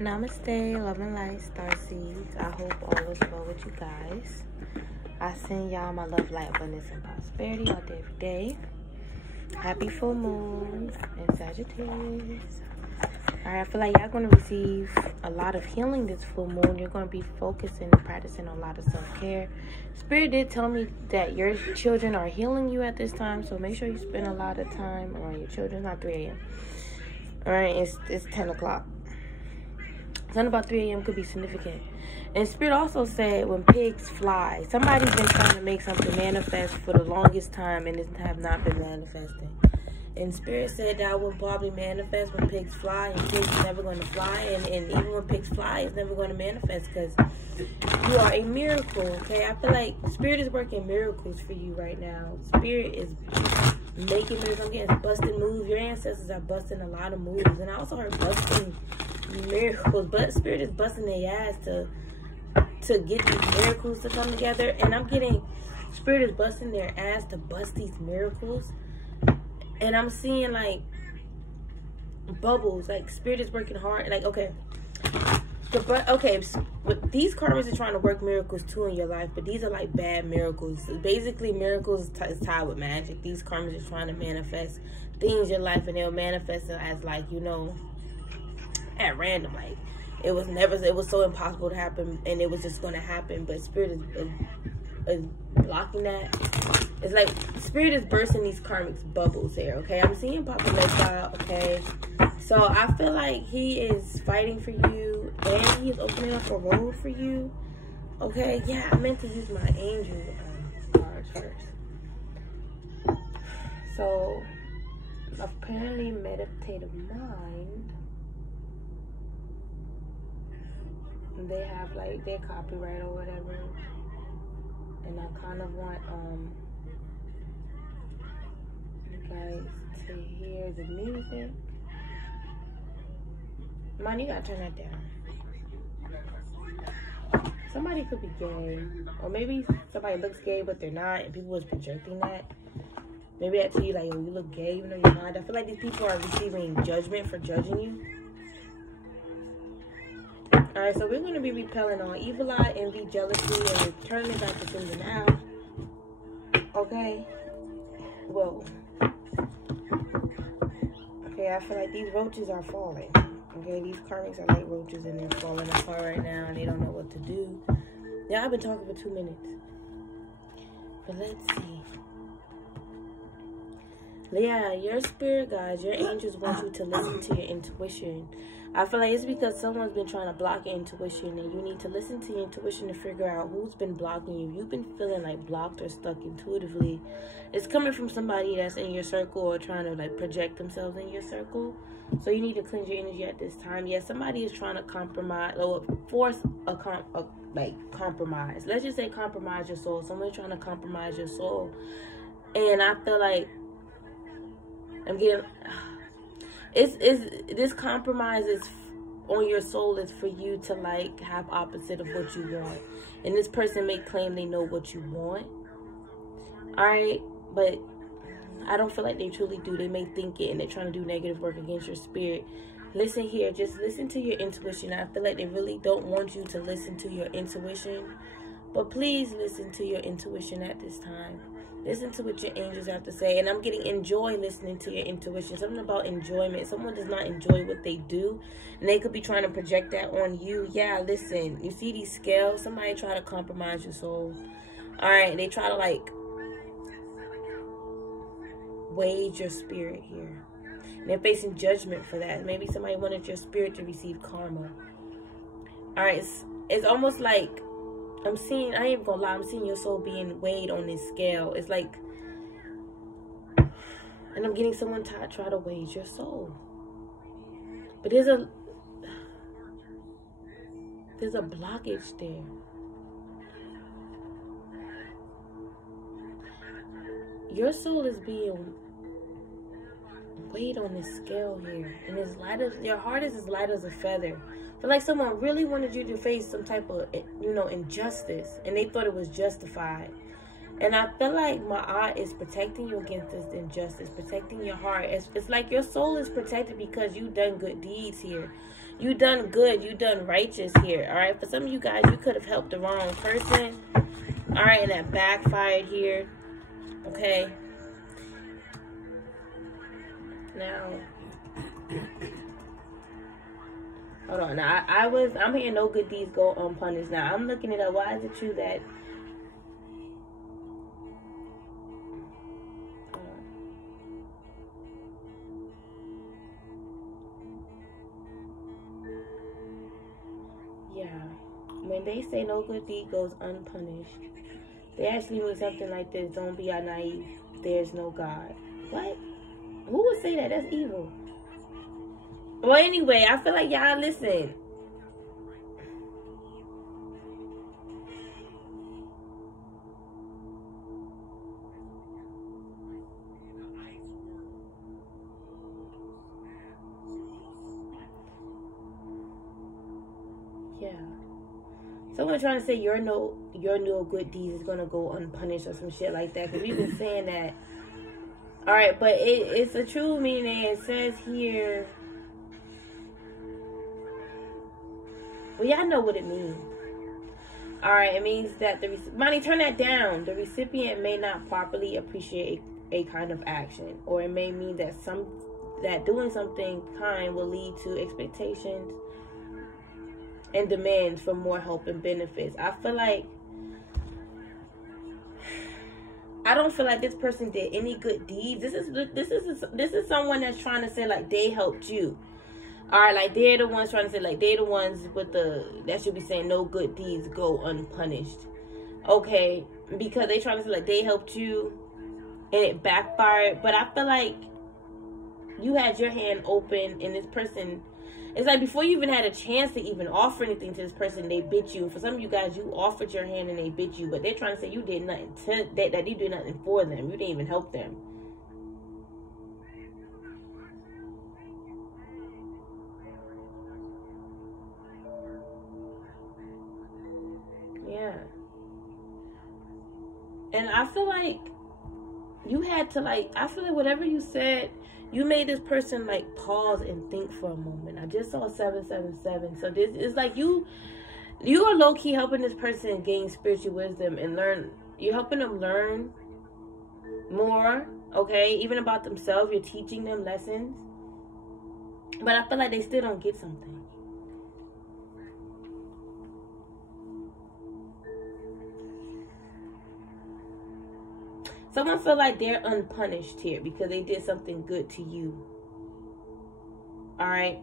Namaste, love and light, starseeds. I hope all is well with you guys. I send y'all my love, light, abundance, and prosperity all day, every day. Happy full moon in Sagittarius. Alright, I feel like y'all going to receive a lot of healing this full moon. You're going to be focusing and practicing a lot of self-care. Spirit did tell me that your children are healing you at this time, so make sure you spend a lot of time around your children. Not 3 a.m. Alright, it's 10 o'clock. Something about 3 a.m. could be significant. And Spirit also said when pigs fly, somebody's been trying to make something manifest for the longest time and it have not been manifesting. And Spirit said that will probably manifest when pigs fly, and pigs are never going to fly. And even when pigs fly, it's never going to manifest because you are a miracle, okay? I feel like Spirit is working miracles for you right now. Spirit is making miracles. I'm getting busting moves. Your ancestors are busting a lot of moves. And I also heard busting miracles. But Spirit is busting their ass to get these miracles to come together. And I'm getting Spirit is busting their ass to bust these miracles. And I'm seeing like bubbles, like Spirit is working hard. Like, okay, but these karmas are trying to work miracles too in your life, but these are like bad miracles. So basically, miracles is tied with magic. These karmas are trying to manifest things in your life, and they'll manifest it as like, you know, at random. Like it was so impossible to happen, and it was just going to happen. But Spirit is blocking that. It's like Spirit is bursting these karmic bubbles here, okay? I'm seeing Papa Mesa, okay? So I feel like he is fighting for you and he is opening up a road for you, okay? Yeah, I meant to use my angel cards first. So, apparently meditative mind, they have like their copyright or whatever. And I kind of want you guys to hear the music. Man, you gotta turn that down. Somebody could be gay, or maybe somebody looks gay but they're not, and people was projecting that. Maybe that to you like, yo, you look gay even though you're not. I feel like these people are receiving judgment for judging you. Alright, so we're going to be repelling on evil eye, envy, jealousy, and returning back to things now. Okay? Whoa. Okay, I feel like these roaches are falling. Okay, these karmics are like roaches and they're falling apart right now and they don't know what to do. Yeah, I've been talking for 2 minutes. But let's see. Yeah, your spirit guides, your angels want you to listen to your intuition. I feel like it's because someone's been trying to block your intuition, and you need to listen to your intuition to figure out who's been blocking you. You've been feeling like blocked or stuck intuitively. It's coming from somebody that's in your circle or trying to like project themselves in your circle. So you need to cleanse your energy at this time. Yeah, somebody is trying to compromise or force a compromise. Let's just say compromise your soul. Someone's trying to compromise your soul. And I feel like I'm getting... this compromise is on your soul is for you to like have opposite of what you want, and this person may claim they know what you want, all right, but I don't feel like they truly do. They may think it, and they're trying to do negative work against your spirit. Listen here, just listen to your intuition. I feel like they really don't want you to listen to your intuition, but please listen to your intuition at this time. Listen to what your angels have to say. And I'm getting enjoy listening to your intuition. Something about enjoyment. Someone does not enjoy what they do, and they could be trying to project that on you. Yeah, listen. You see these scales? Somebody try to compromise your soul. Alright, they try to like wage your spirit here. And they're facing judgment for that. Maybe somebody wanted your spirit to receive karma. Alright, it's almost like I'm seeing, I ain't even gonna lie, I'm seeing your soul being weighed on this scale. It's like, and I'm getting someone to try to weigh your soul. But there's a blockage there. Your soul is being weighed on this scale here. And it's light as, your heart is as light as a feather. But like someone really wanted you to face some type of, you know, injustice, and they thought it was justified. And I feel like my eye is protecting you against this injustice, protecting your heart. It's like your soul is protected because you've done good deeds here. You done good. You done righteous here. All right. For some of you guys, you could have helped the wrong person. All right. And that backfired here. Okay. Now. Hold on. Now, I'm hearing no good deeds go unpunished. Now, I'm looking it up. Why is it true that... yeah. When they say no good deed goes unpunished, they actually mean something like this. Don't be naive. There's no God. What? Who would say that? That's evil. Well, anyway, I feel like y'all listen. Yeah. Someone trying to say your no good deeds is gonna go unpunished or some shit like that. Because we've been saying that. All right, but it's a true meaning. It says here. Well, y'all know what it means. All right, it means that Money, turn that down. The recipient may not properly appreciate a kind of action, or it may mean that doing something kind will lead to expectations and demands for more help and benefits. I don't feel like this person did any good deeds. This is someone that's trying to say like they helped you. All right, like they're the ones trying to say like they're the ones with that should be saying no good deeds go unpunished. Okay, because they trying to say like they helped you and it backfired. But I feel like you had your hand open and this person, it's like before you even had a chance to even offer anything to this person, they bit you. And for some of you guys, you offered your hand and they bit you, but they're trying to say you did nothing that you did nothing for them. You didn't even help them. Yeah. And I feel like you had to I feel like whatever you said, you made this person pause and think for a moment. I just saw 777. So this is like you are low-key helping this person gain spiritual wisdom and learn. You're helping them learn more, okay? Even about themselves. You're teaching them lessons. But I feel like they still don't get something. Someone feel like they're unpunished here because they did something good to you. Alright?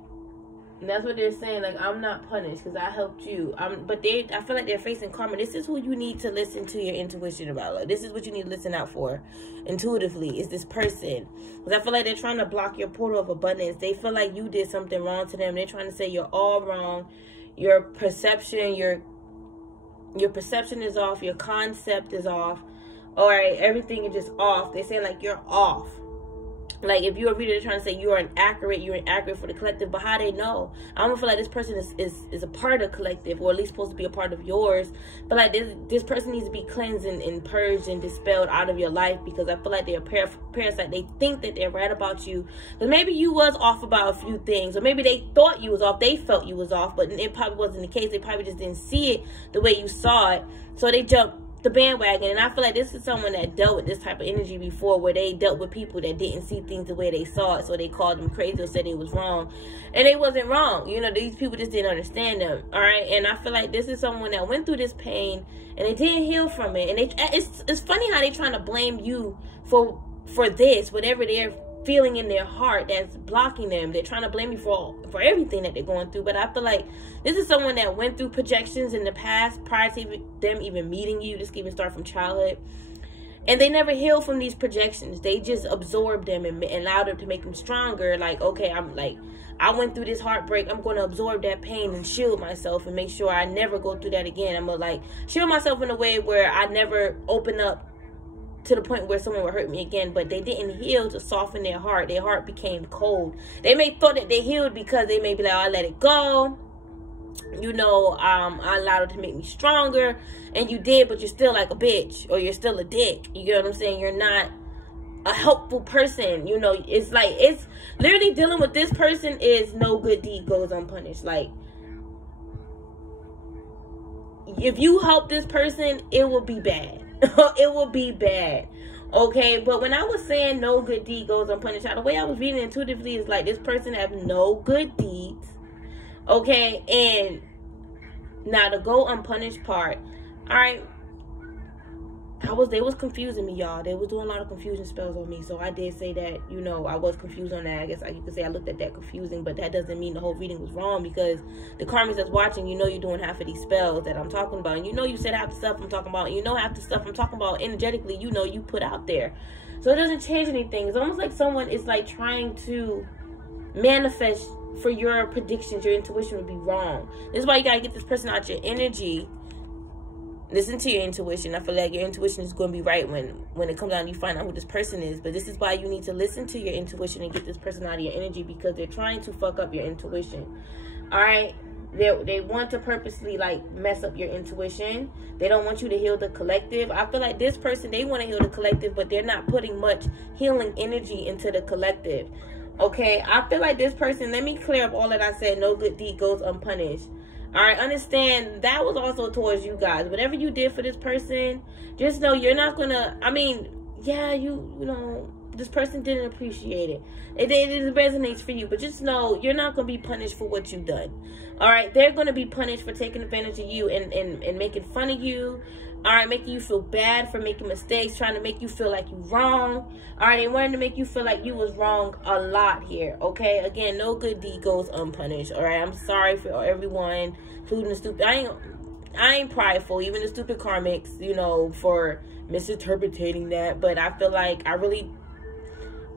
And that's what they're saying. Like, I'm not punished because I helped you. I feel like they're facing karma. This is who you need to listen to your intuition about. Like, this is what you need to listen out for intuitively. Is this person. Because I feel like they're trying to block your portal of abundance. They feel like you did something wrong to them. They're trying to say you're all wrong. Your perception is off. Your concept is off. All right, everything is just off. They're saying like you're off. Like if you're a reader, they're trying to say you're inaccurate for the collective. But how they know? I don't feel like this person is a part of the collective, or at least supposed to be a part of yours. But like this person needs to be cleansed and purged and dispelled out of your life, because I feel like they're a parasite. They think that they're right about you, but maybe you was off about a few things, or maybe they thought you was off. They felt you was off, but it probably wasn't the case. They probably just didn't see it the way you saw it, so they jumped the bandwagon. And I feel like this is someone that dealt with this type of energy before, where they dealt with people that didn't see things the way they saw it, so they called them crazy or said it was wrong, and it wasn't wrong. You know, these people just didn't understand them. All right, and I feel like this is someone that went through this pain and they didn't heal from it, and it's funny how they trying to blame you for this, whatever they're feeling in their heart that's blocking them. They're trying to blame you for everything that they're going through. But I feel like this is someone that went through projections in the past prior to them even meeting you. This can even start from childhood, and they never healed from these projections. They just absorbed them and allowed them to make them stronger. Like, okay, I went through this heartbreak, I'm going to absorb that pain and shield myself and make sure I never go through that again. I'm gonna shield myself in a way where I never open up to the point where someone would hurt me again. But they didn't heal to soften their heart. Their heart became cold. They may thought that they healed because they may be like, oh, I let it go, you know, I allowed it to make me stronger. And you did, but you're still like a bitch, or you're still a dick. You get what I'm saying? You're not a helpful person. You know, it's like, it's literally dealing with this person is no good deed goes unpunished. Like, if you help this person, it will be bad. It will be bad. Okay, but when I was saying no good deed goes unpunished, the way I was reading intuitively is like, this person have no good deeds. Okay, and now the go unpunished part, all right, they was confusing me, y'all. They was doing a lot of confusion spells on me. So I did say that, you know, I was confused on that. I guess you could say I looked at that confusing, but that doesn't mean the whole reading was wrong, because the karmics that's watching, you know, you're doing half of these spells that I'm talking about. And you know, you said half the stuff I'm talking about. And you know, half the stuff I'm talking about energetically, you know, you put out there. So it doesn't change anything. It's almost like someone is like trying to manifest for your predictions. Your intuition would be wrong. This is why you got to get this person out your energy. Listen to your intuition. I feel like your intuition is going to be right when it comes down and you find out who this person is. But this is why you need to listen to your intuition and get this person out of your energy, because they're trying to fuck up your intuition. All right? They want to purposely, like, mess up your intuition. They don't want you to heal the collective. I feel like this person, they want to heal the collective, but they're not putting much healing energy into the collective. Okay? I feel like this person, let me clear up all that I said. No good deed goes unpunished. All right, understand that was also towards you guys. Whatever you did for this person, just know you're not gonna, I mean, yeah, you know, this person didn't appreciate it. It resonates for you, but just know you're not gonna be punished for what you've done. All right, they're gonna be punished for taking advantage of you and making fun of you. All right, making you feel bad for making mistakes, trying to make you feel like you're wrong. All right, they wanted to make you feel like you was wrong a lot here, okay? Again, no good deed goes unpunished, all right? I'm sorry for everyone, including the stupid. I ain't prideful, even the stupid karmics, you know, for misinterpreting that. But I feel like I really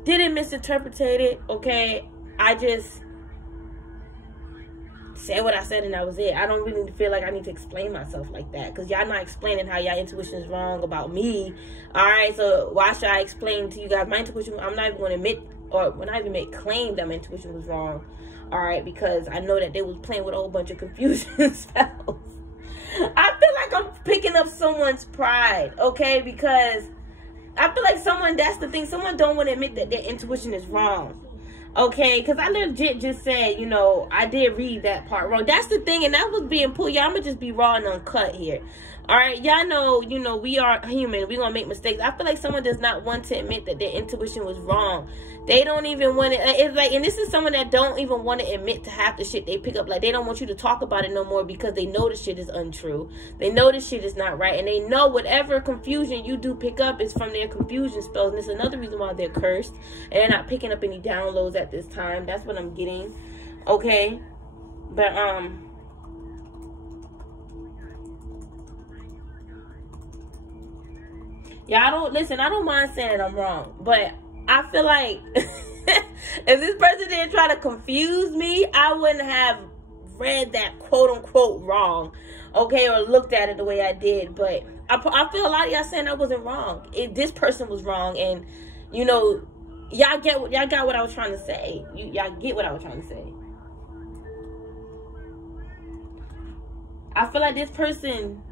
didn't misinterpret it, okay? I just said what I said and that was it. I don't really feel like I need to explain myself like that, because y'all not explaining how y'all intuition is wrong about me. All right, so why should I explain to you guys my intuition? I'm not even going to admit, or when I even make claim that my intuition was wrong. All right, because I know that they was playing with a whole bunch of confusion spells. I feel like I'm picking up someone's pride, okay? Because I feel like someone, that's the thing, someone don't want to admit that their intuition is wrong. Okay, because I legit just said, you know, I did read that part wrong. That's the thing, and that was being pulled. Y'all, I'm going to just be raw and uncut here. All right, y'all know, you know, we are human. We're going to make mistakes. I feel like someone does not want to admit that their intuition was wrong. They don't even want to, it's like, and this is someone that don't even want to admit to half the shit they pick up. Like, they don't want you to talk about it no more, because they know the shit is untrue. They know the shit is not right. And they know whatever confusion you do pick up is from their confusion spells. And it's another reason why they're cursed. And they're not picking up any downloads at this time. That's what I'm getting. Okay. But, yeah, I don't mind saying that I'm wrong, but I feel like if this person didn't try to confuse me, I wouldn't have read that quote-unquote wrong, okay, or looked at it the way I did. But I feel a lot of y'all saying I wasn't wrong. This person was wrong, and, you know, y'all got what I was trying to say. Y'all get what I was trying to say. I feel like this person,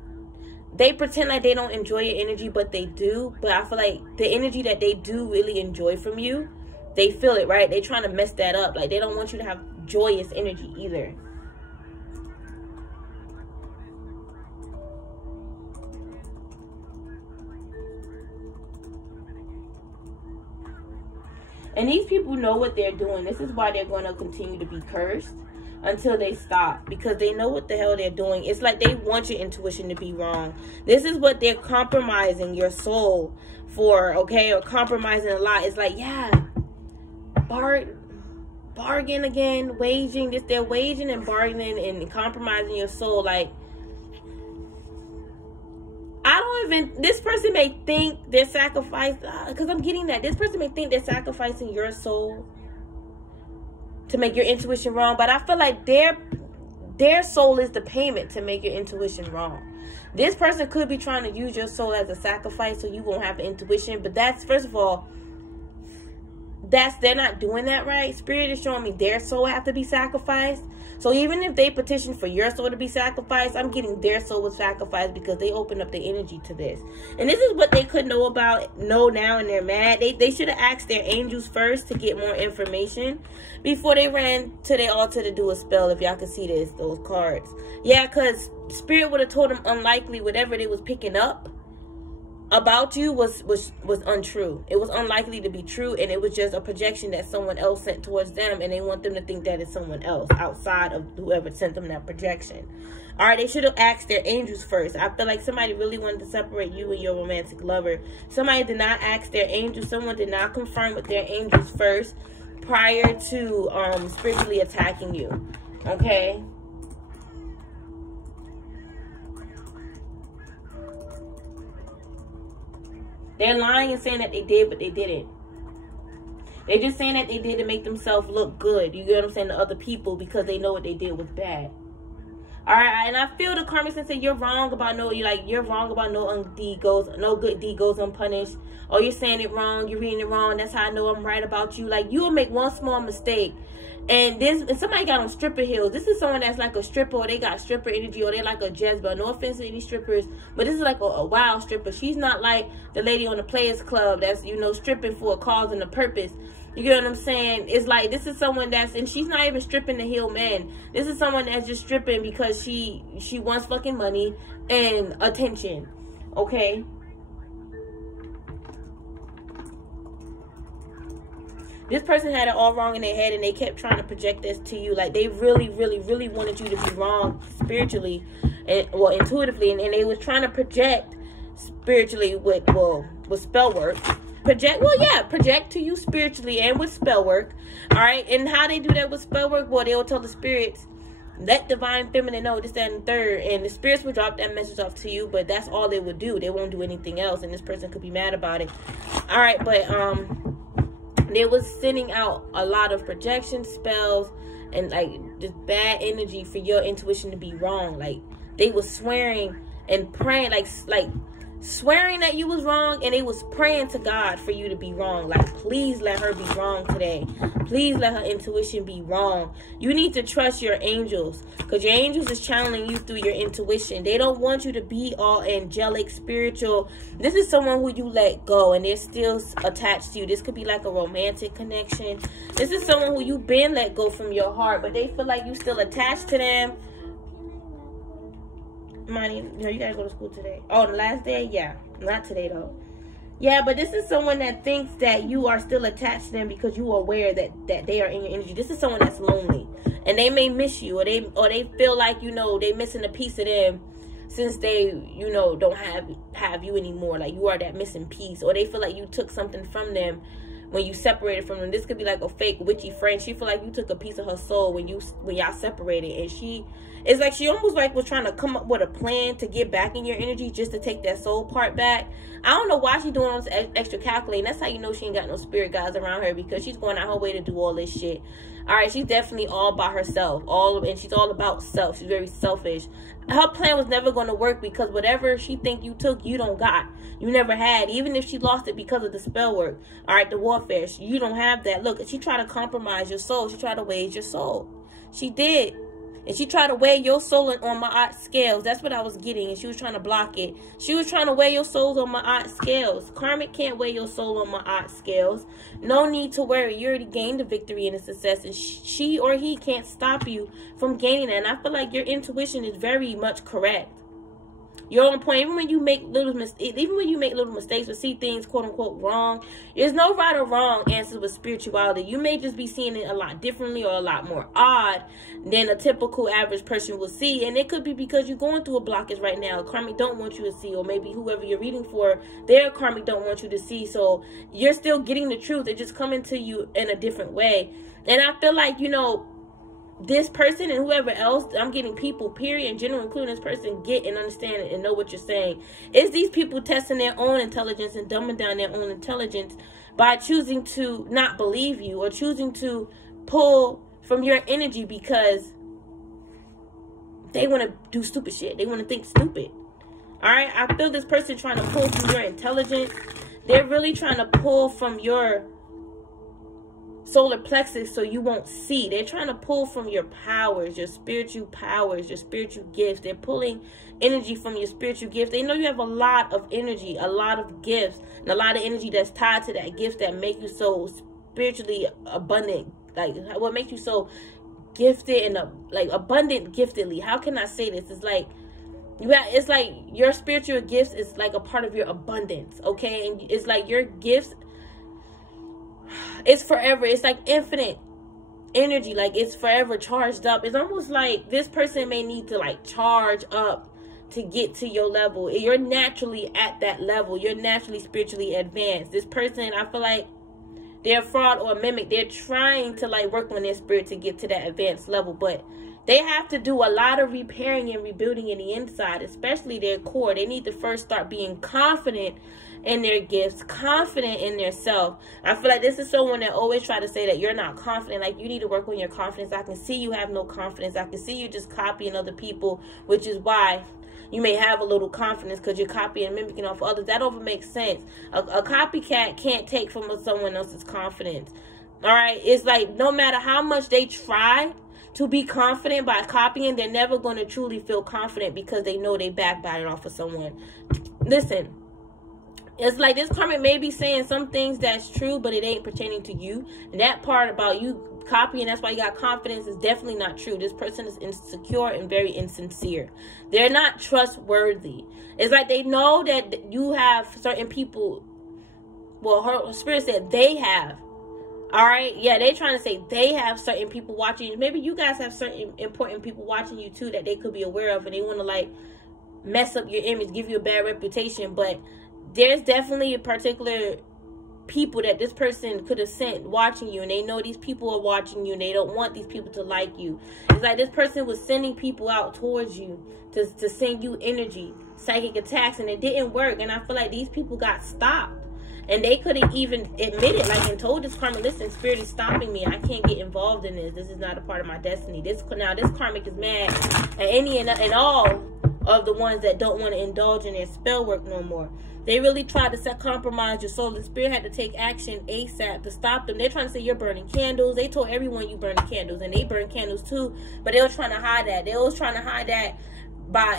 they pretend like they don't enjoy your energy, but they do. But I feel like the energy that they do really enjoy from you, they feel it, right? They're trying to mess that up. Like, they don't want you to have joyous energy either. And these people know what they're doing. This is why they're going to continue to be cursed until they stop, because they know what the hell they're doing. It's like they want your intuition to be wrong. This is what they're compromising your soul for, okay, or compromising a lot. It's like, yeah, bargain again, waging this. They're waging and bargaining and compromising your soul. Like, this person may think they're sacrificing, because I'm getting that. This person may think they're sacrificing your soul to make your intuition wrong, but I feel like their soul is the payment to make your intuition wrong. This person could be trying to use your soul as a sacrifice so you won't have the intuition, but that's, first of all, they're not doing that right. Spirit is showing me their soul have to be sacrificed So even if they petition for your soul to be sacrificed, I'm getting their soul was sacrificed because they opened up the energy to this. And this is what they could know now, and they're mad. They should have asked their angels first to get more information before they ran to their altar to do a spell. If y'all can see this, those cards. Yeah, because Spirit would have told them unlikely whatever they was picking up about you was untrue. It was unlikely to be true, and it was just a projection that someone else sent towards them, and they want them to think that it's someone else outside of whoever sent them that projection. All right, they should have asked their angels first. I feel like somebody really wanted to separate you and your romantic lover. Somebody did not ask their angels. Someone did not confirm with their angels first prior to spiritually attacking you. Okay. They're lying and saying that they did, but they didn't. They're just saying that they did to make themselves look good. You get what I'm saying? To other people, because they know what they did was bad. All right, and I feel the karmic sense that you're wrong about you're wrong about no good deed goes unpunished. Or you're saying it wrong, you're reading it wrong. That's how I know I'm right about you. Like, you'll make one small mistake, and somebody got on stripper heels. This is someone that's like a stripper, or they got stripper energy, or they like a Jezebel. No offense to any strippers, but this is like a wild stripper. She's not like the lady on the Players Club that's, you know, stripping for a cause and a purpose. You get what I'm saying? It's like, this is someone and she's not even stripping to heal men. This is someone that's just stripping because she wants fucking money and attention. Okay? This person had it all wrong in their head, and they kept trying to project this to you. Like, they really, really, really wanted you to be wrong spiritually, intuitively, and they was trying to project spiritually with spell work. Project to you spiritually and with spell work. All right, and how they do that with spell work? Well, they will tell the spirits, let divine feminine know this, that, and third, and the spirits will drop that message off to you. But that's all they would do. They won't do anything else, and this person could be mad about it. All right, but they was sending out a lot of projection spells and like just bad energy for your intuition to be wrong. Like, they was swearing and praying, like swearing that you was wrong, and they was praying to God for you to be wrong. Like, please let her be wrong today. Please let her intuition be wrong. You need to trust your angels, because your angels is channeling you through your intuition. They don't want you to be all angelic, spiritual. This is someone who you let go, and they're still attached to you. This could be like a romantic connection. This is someone who you've been let go from your heart, but they feel like you still attached to them. Money, you gotta go to school today. Oh, the last day? Yeah, not today though. Yeah, but this is someone that thinks that you are still attached to them because you are aware that they are in your energy. This is someone that's lonely, and they may miss you, or they feel like, you know, they missing a piece of them since they, you know, don't have you anymore. Like, you are that missing piece, or they feel like you took something from them when you separated from them. This could be like a fake witchy friend. She feel like you took a piece of her soul when y'all separated, and it's like she almost like was trying to come up with a plan to get back in your energy just to take that soul part back. I don't know why she's doing all this extra calculating. That's how you know she ain't got no spirit guides around her, because she's going out her way to do all this shit. All right, she's definitely all by herself, and she's all about self. She's very selfish. Her plan was never going to work, because whatever she think you took, you don't got. You never had. Even if she lost it because of the spell work, all right, the warfare, you don't have that. Look, she tried to compromise your soul. She tried to weigh your soul. She did. And she tried to weigh your soul on my scales. That's what I was getting. And she was trying to block it. She was trying to weigh your souls on my scales. Karmic can't weigh your soul on my scales. No need to worry. You already gained the victory and the success. And she or he can't stop you from gaining that. And I feel like your intuition is very much correct. You're on point. Even when you make little mistakes or see things quote unquote wrong, there's no right or wrong answers with spirituality. You may just be seeing it a lot differently or a lot more odd than a typical average person will see, and it could be because you're going through a blockage right now. Karmic don't want you to see, or maybe whoever you're reading for, their karmic don't want you to see. So you're still getting the truth. It's just coming to you in a different way. And I feel like, you know, this person and whoever else, I'm getting people, period, in general, including this person, get and understand and know what you're saying. Is these people testing their own intelligence and dumbing down their own intelligence by choosing to not believe you, or choosing to pull from your energy because they want to do stupid shit. They want to think stupid. All right? I feel this person trying to pull from your intelligence. They're really trying to pull from your solar plexus so you won't see. They're trying to pull from your powers, your spiritual gifts. They're pulling energy from your spiritual gifts. They know you have a lot of energy, a lot of gifts, and a lot of energy that's tied to that gift that make you so spiritually abundant. Like, what makes you so gifted and like abundant giftedly. How can I say this? It's like it's like your spiritual gifts is like a part of your abundance, okay? And it's like your gifts, it's forever. It's like infinite energy. Like, it's forever charged up. It's almost like this person may need to like charge up to get to your level. You're naturally at that level. You're naturally spiritually advanced. This person, I feel like they're a fraud or a mimic. They're trying to like work on their spirit to get to that advanced level, but they have to do a lot of repairing and rebuilding in the inside, especially their core. They need to first start being confident in their gifts, confident in their self. I feel like this is someone that always try to say that you're not confident. Like, you need to work on your confidence. I can see you have no confidence. I can see you just copying other people, which is why you may have a little confidence, because you're copying and mimicking off others. That don't make sense. A copycat can't take from someone else's confidence. All right? It's like no matter how much they try to be confident by copying, they're never going to truly feel confident because they know they backbited off of someone. Listen, it's like this karmic may be saying some things that's true, but it ain't pertaining to you. And that part about you copying, that's why you got confidence, is definitely not true. This person is insecure and very insincere. They're not trustworthy. It's like they know that you have certain people. Well, her spirit said they have. All right, yeah, they trying to say they have certain people watching you. Maybe you guys have certain important people watching you too that they could be aware of, and they want to like mess up your image, give you a bad reputation. But there's definitely a particular people that this person could have sent watching you, and they know these people are watching you, and they don't want these people to like you. It's like this person was sending people out towards you to send you energy, psychic attacks, and it didn't work. And I feel like these people got stopped. And they couldn't even admit it, like, and told this karmic, listen, spirit is stopping me. I can't get involved in this. This is not a part of my destiny. This karmic is mad at any and all of the ones that don't want to indulge in their spell work no more. They really tried to compromise your soul. The spirit had to take action ASAP to stop them. They're trying to say you're burning candles. They told everyone you burning candles, and they burn candles too. But they were trying to hide that. They was trying to hide that by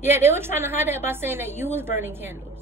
they were trying to hide that by saying that you was burning candles.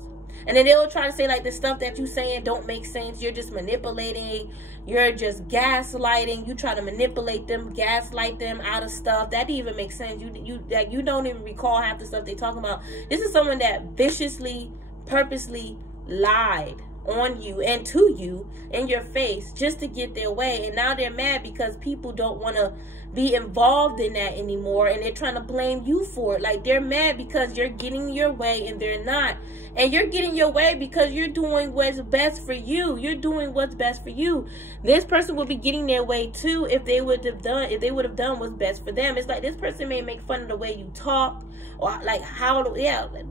And then they'll try to say, like, the stuff that you saying don't make sense. You're just manipulating. You're just gaslighting. You try to manipulate them, gaslight them out of stuff. That didn't even make sense. You don't even recall half the stuff they talking about. This is someone that viciously, purposely lied on you and to you in your face just to get their way. And now they're mad because people don't want to be involved in that anymore, and they're trying to blame you for it. Like, they're mad because you're getting your way and they're not. And you're getting your way because you're doing what's best for you. You're doing what's best for you. This person would be getting their way too if they would have done what's best for them. It's like this person may make fun of the way you talk, or like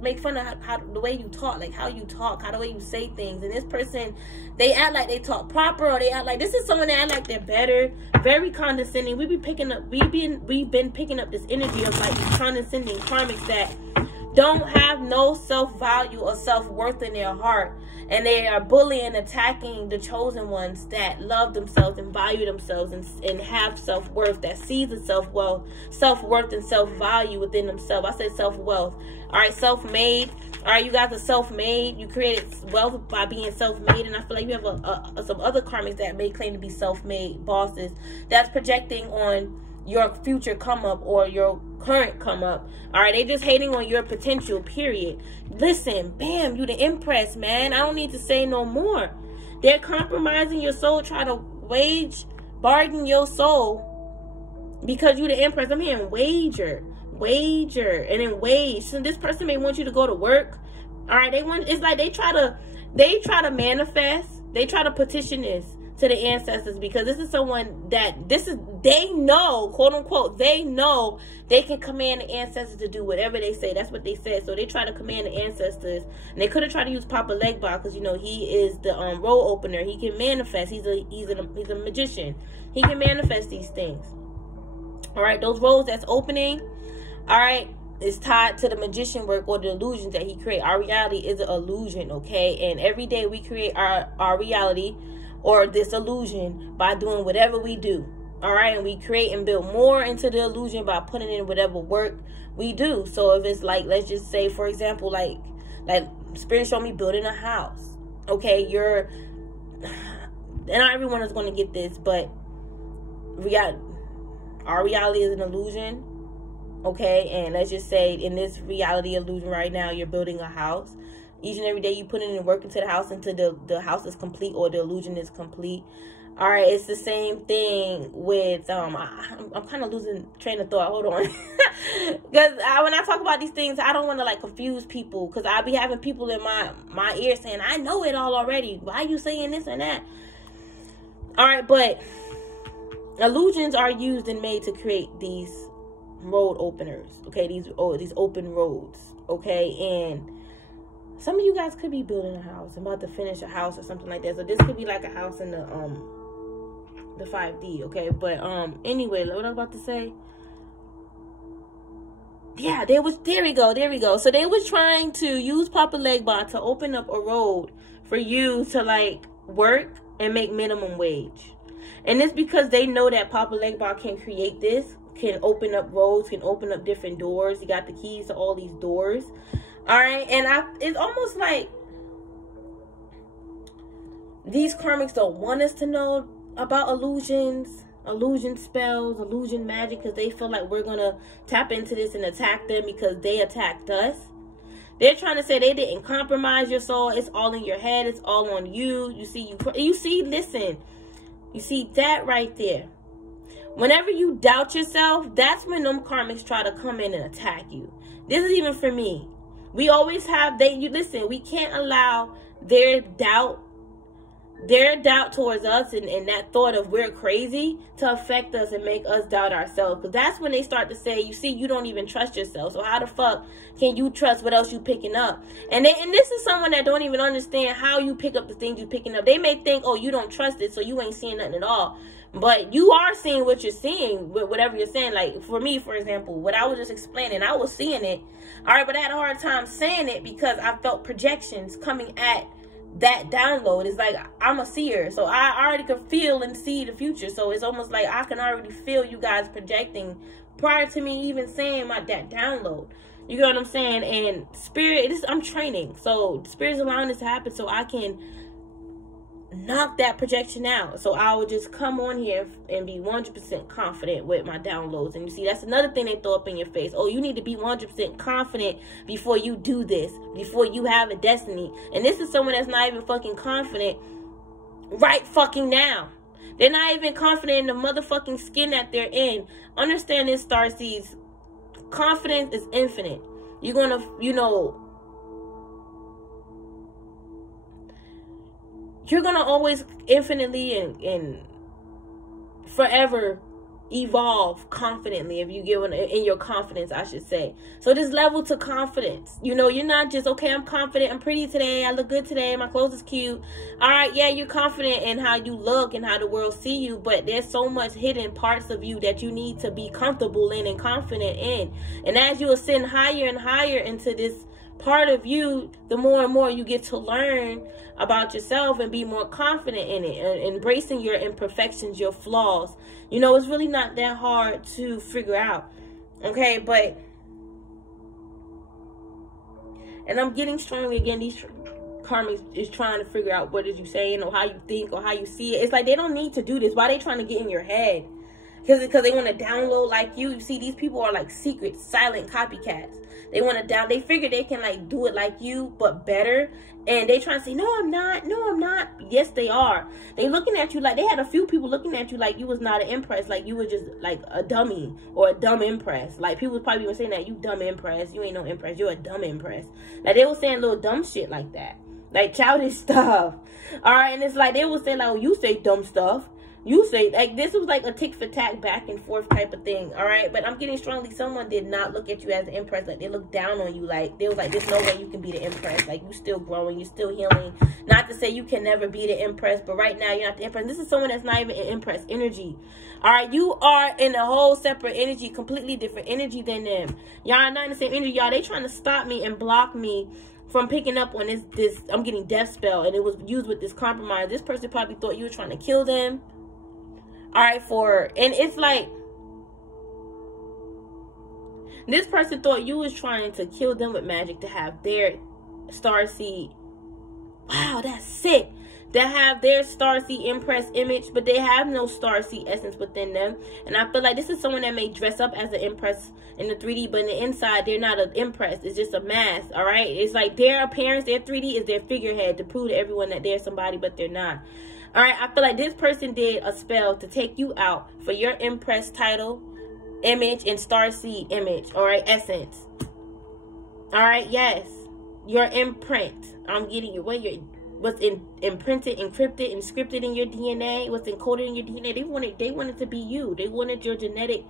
make fun of how the way you talk, like how you talk, how the way you say things. And this person, they act like they talk proper, or they act like this is someone that act like they're better, very condescending. We've been picking up this energy of like these condescending karmics that don't have no self-value or self-worth in their heart, and they are bullying, attacking the chosen ones that love themselves and value themselves and have self-worth, that sees the self-worth and self-value within themselves. I said self-wealth. All right, self-made. All right, you guys are self-made. You created wealth by being self-made, and I feel like you have some other karmics that may claim to be self-made bosses that's projecting on your future come up or your current come up. All right, they just hating on your potential, period. Listen, bam, you the Empress, man. I don't need to say no more. They're compromising your soul, try to bargain your soul because you the Empress. I'm hearing wager, and then wage. So this person may want you to go to work. All right, it's like they try to manifest. They try to petition this to the ancestors, because this is someone that they know, quote unquote, they know they can command the ancestors to do whatever they say. That's what they said. So they try to command the ancestors, and they could have tried to use Papa Legba, because you know he is the roll opener. He can manifest. He's a magician. He can manifest these things. All right, those rolls that's opening, all right, is tied to the magician work or the illusions that he creates. Our reality is an illusion, okay? And every day we create our reality or this illusion by doing whatever we do. All right, and we create and build more into the illusion by putting in whatever work we do. So if it's like, let's just say, for example, like Spirit showed me building a house. Okay, and not everyone is going to get this, but our reality is an illusion. Okay, and let's just say in this reality illusion right now, you're building a house. Each and every day you put in and work into the house until the house is complete or the illusion is complete. All right, it's the same thing with I'm kind of losing train of thought. Hold on, because when I talk about these things, I don't want to like confuse people, because I be having people in my ear saying, I know it all already. Why are you saying this and that? All right, but illusions are used and made to create these road openers. Okay, these open roads. Okay, and some of you guys could be building a house, about to finish a house or something like that. So this could be like a house in the 5D, okay? But anyway, what I was about to say. Yeah, there we go. So they was trying to use Papa Legba to open up a road for you to like work and make minimum wage. And it's because they know that Papa Legba can create this, can open up roads, can open up different doors. He got the keys to all these doors. All right, and it's almost like these karmics don't want us to know about illusions, illusion spells, illusion magic, because they feel like we're gonna tap into this and attack them because they attacked us. They're trying to say they didn't compromise your soul. It's all in your head. It's all on you. Listen, you see that right there. Whenever you doubt yourself, that's when them karmics try to come in and attack you. This is even for me. We always have, listen, we can't allow their doubt towards us and that thought of we're crazy to affect us and make us doubt ourselves. Because that's when they start to say, you see, you don't even trust yourself. So how the fuck can you trust what else you picking up? And this is someone that don't even understand how you pick up the things you picking up. They may think, oh, you don't trust it, so you ain't seeing nothing at all. But you are seeing what you're seeing with whatever you're saying. Like for me, for example, what I was just explaining, I was seeing it. All right, but I had a hard time saying it because I felt projections coming at that download. It's like I'm a seer, so I already can feel and see the future. So it's almost like I can already feel you guys projecting prior to me even saying that download. You get what I'm saying? And spirit, I'm training, so spirit's allowing this to happen so I can knock that projection out. So I will just come on here and be 100% confident with my downloads. And you see, that's another thing they throw up in your face. Oh, you need to be 100% confident before you do this, before you have a destiny. And this is someone that's not even fucking confident right fucking now. They're not even confident in the motherfucking skin that they're in. Understand this, Starseeds. Confidence is infinite. You're gonna, you're gonna always infinitely and forever evolve confidently, if you get in your confidence, I should say. So this level to confidence, you're not just, okay, I'm confident, I'm pretty today, I look good today, my clothes is cute. All right, yeah, you're confident in how you look and how the world see you, but there's so much hidden parts of you that you need to be comfortable in and confident in. And as you ascend higher and higher into this part of you, the more and more you get to learn about yourself and be more confident in it, and embracing your imperfections, your flaws. It's really not that hard to figure out. Okay, but and I'm getting stronger again. These karmics is trying to figure out what is you saying or how you think or how you see it. It's like they don't need to do this. Why are they trying to get in your head? Because they want to download like you. You see, these people are like secret, silent copycats. They want to they figure they can like do it like you, but better. And they trying to say, no, I'm not. No, I'm not. Yes, they are. They looking at you like, they had a few people looking at you like you was not an empress. Like you was just like a dummy or a dumb empress. Like people was probably even saying that, you dumb empress. You ain't no empress. You're a dumb empress. Like they was saying little dumb shit like that. Like childish stuff. All right. And it's like they will say like, oh, you say dumb stuff. You say, like, this was like a tick for tack, back and forth type of thing, all right? But I'm getting strongly, someone did not look at you as the Empress. Like, they looked down on you. Like, they was like, there's no way you can be the Empress. Like, you still growing, you still healing. Not to say you can never be the Empress, but right now, you're not the Empress. This is someone that's not even an Empress energy, all right? You are in a whole separate energy, completely different energy than them. Y'all are not in the same energy. Y'all, they trying to stop me and block me from picking up on this, I'm getting death spell, and it was used with this compromise. This person probably thought you were trying to kill them. All right, and it's like, this person thought you was trying to kill them with magic to have their starseed. Wow, that's sick. To have their starseed Empress image, but they have no starseed essence within them. And I feel like this is someone that may dress up as an Empress in the 3D, but in the inside, they're not an Empress. It's just a mask, all right? It's like their appearance, their 3D is their figurehead to prove to everyone that they're somebody, but they're not. All right, I feel like this person did a spell to take you out for your Empress title, image, and starseed image, all right, essence. All right, yes, your imprint. I'm getting you. What's imprinted, encrypted, and scripted in your DNA, what's encoded in your DNA. They wanted to be you. They wanted your genetic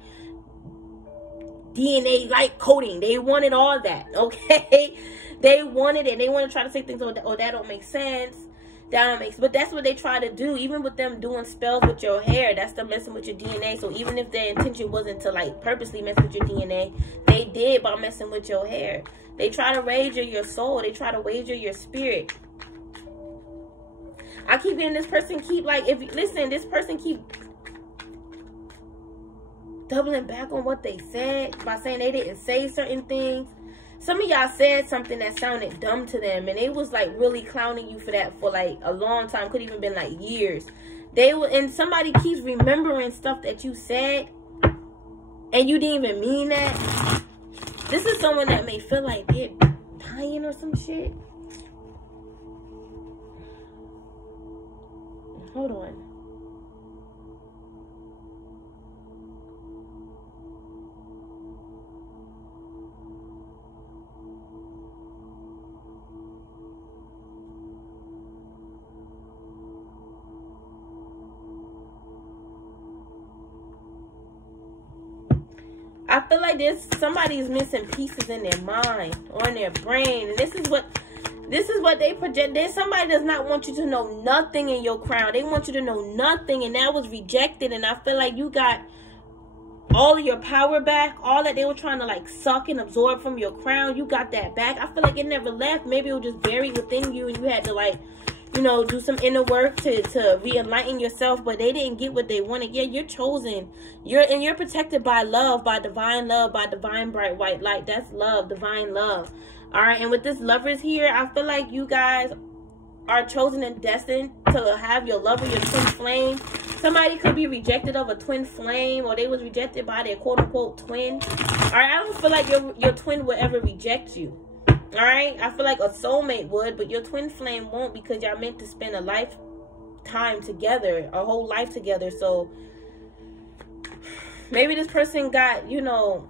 DNA like coding. They wanted all that, okay? They wanted it. They want to try to say things, oh, that don't make sense. But that's what they try to do. Even with them doing spells with your hair, that's them messing with your DNA. So even if their intention wasn't to like purposely mess with your DNA, they did by messing with your hair. They try to wager your soul. They try to wager your spirit. I keep getting this person keep like, this person keep doubling back on what they said by saying they didn't say certain things. Some of y'all said something that sounded dumb to them, and they was like really clowning you for that for like a long time. Could even been like years. And somebody keeps remembering stuff that you said, and you didn't even mean that. This is someone that may feel like they're dying or some shit. Hold on. I feel like somebody's missing pieces in their mind or in their brain, and this is what they project. There's somebody does not want you to know nothing in your crown. They want you to know nothing, and that was rejected. And I feel like you got all of your power back. All that they were trying to like suck and absorb from your crown, you got that back. I feel like it never left. Maybe it was just buried within you, and you had to like, you know, do some inner work to re-enlighten yourself, but they didn't get what they wanted. Yeah, you're chosen. You're protected by love, by divine bright white light. That's love, divine love. All right, and with this Lovers here, I feel like you guys are chosen and destined to have your lover, your twin flame. Somebody could be rejected of a twin flame, or they was rejected by their quote-unquote twin. All right, I don't feel like your twin would ever reject you. All right, I feel like a soulmate would, but your twin flame won't, because y'all meant to spend a lifetime together, a whole life together. So maybe this person got, you know,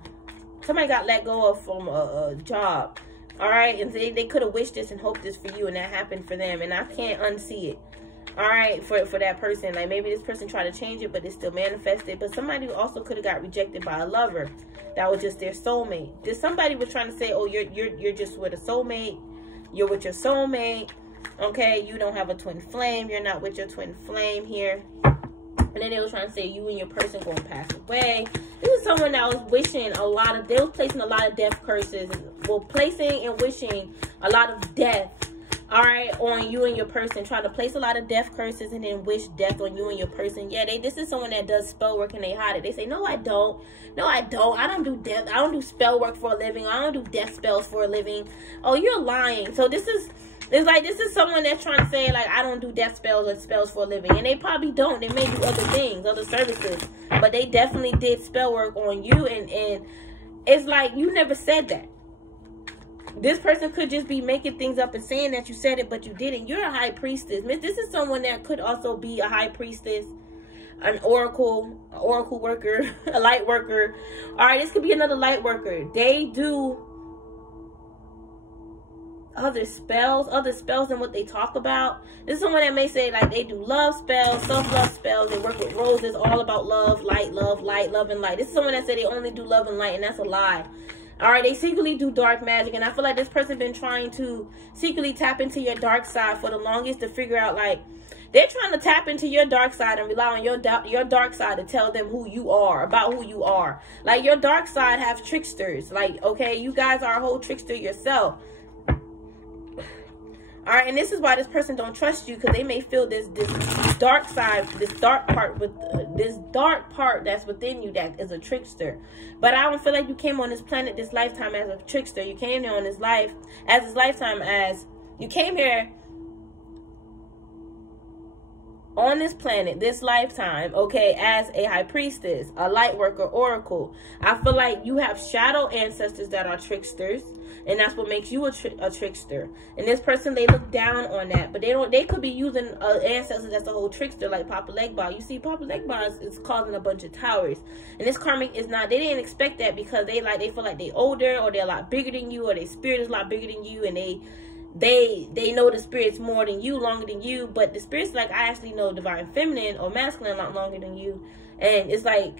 somebody got let go of from a job. All right, and they could have wished this and hoped this for you, and that happened for them, and I can't unsee it. All right, for that person, like maybe this person tried to change it, but it still manifested. But somebody also could have got rejected by a lover that was just their soulmate. Somebody was trying to say, oh, you're just with a soulmate, you're with your soulmate, okay? You don't have a twin flame, you're not with your twin flame here. And then they was trying to say you and your person going to pass away. This is someone that was wishing they was placing a lot of death curses. Well, placing and wishing a lot of death, all right, on you and your person. Try to place a lot of death curses and then wish death on you and your person. Yeah, this is someone that does spell work and they hide it. They say, no, I don't. No, I don't. I don't do death. I don't do spell work for a living. I don't do death spells for a living. Oh, you're lying. So this is someone that's trying to say, like, I don't do death spells or spells for a living. And they probably don't. They may do other things, other services. But they definitely did spell work on you. And it's like, you never said that. This person could just be making things up and saying that you said it, but you didn't. You're a high priestess. This is someone that could also be a high priestess, an oracle worker, a light worker. All right, this could be another light worker. They do other spells than what they talk about. This is someone that may say like they do love spells, self-love spells. They work with roses, all about love, light, love and light. This is someone that said they only do love and light, and that's a lie. All right, they secretly do dark magic, and I feel like this person been trying to secretly tap into your dark side for the longest to figure out, like, they're trying to tap into your dark side and rely on your dark side to tell them who you are, about who you are. Like, your dark side have tricksters. Like, okay, you guys are a whole trickster yourself. All right, and this is why this person don't trust you, because they may feel this dark side, this dark part that's within you that is a trickster. But I don't feel like you came on this planet, this lifetime, as a trickster. You came here on this life, as this lifetime, as you came here on this planet, this lifetime, okay, as a high priestess, a light worker, oracle. I feel like you have shadow ancestors that are tricksters, and that's what makes you a trickster. And this person, they look down on that, but they could be using ancestors that's a whole trickster, like Papa Legba. You see, Papa Legba is causing a bunch of towers, and this karmic is not. They didn't expect that because they feel like they older, or they're a lot bigger than you, or their spirit is a lot bigger than you, and they know the spirits more than you, longer than you. But the spirits, like, I actually know divine feminine or masculine a lot longer than you. And it's like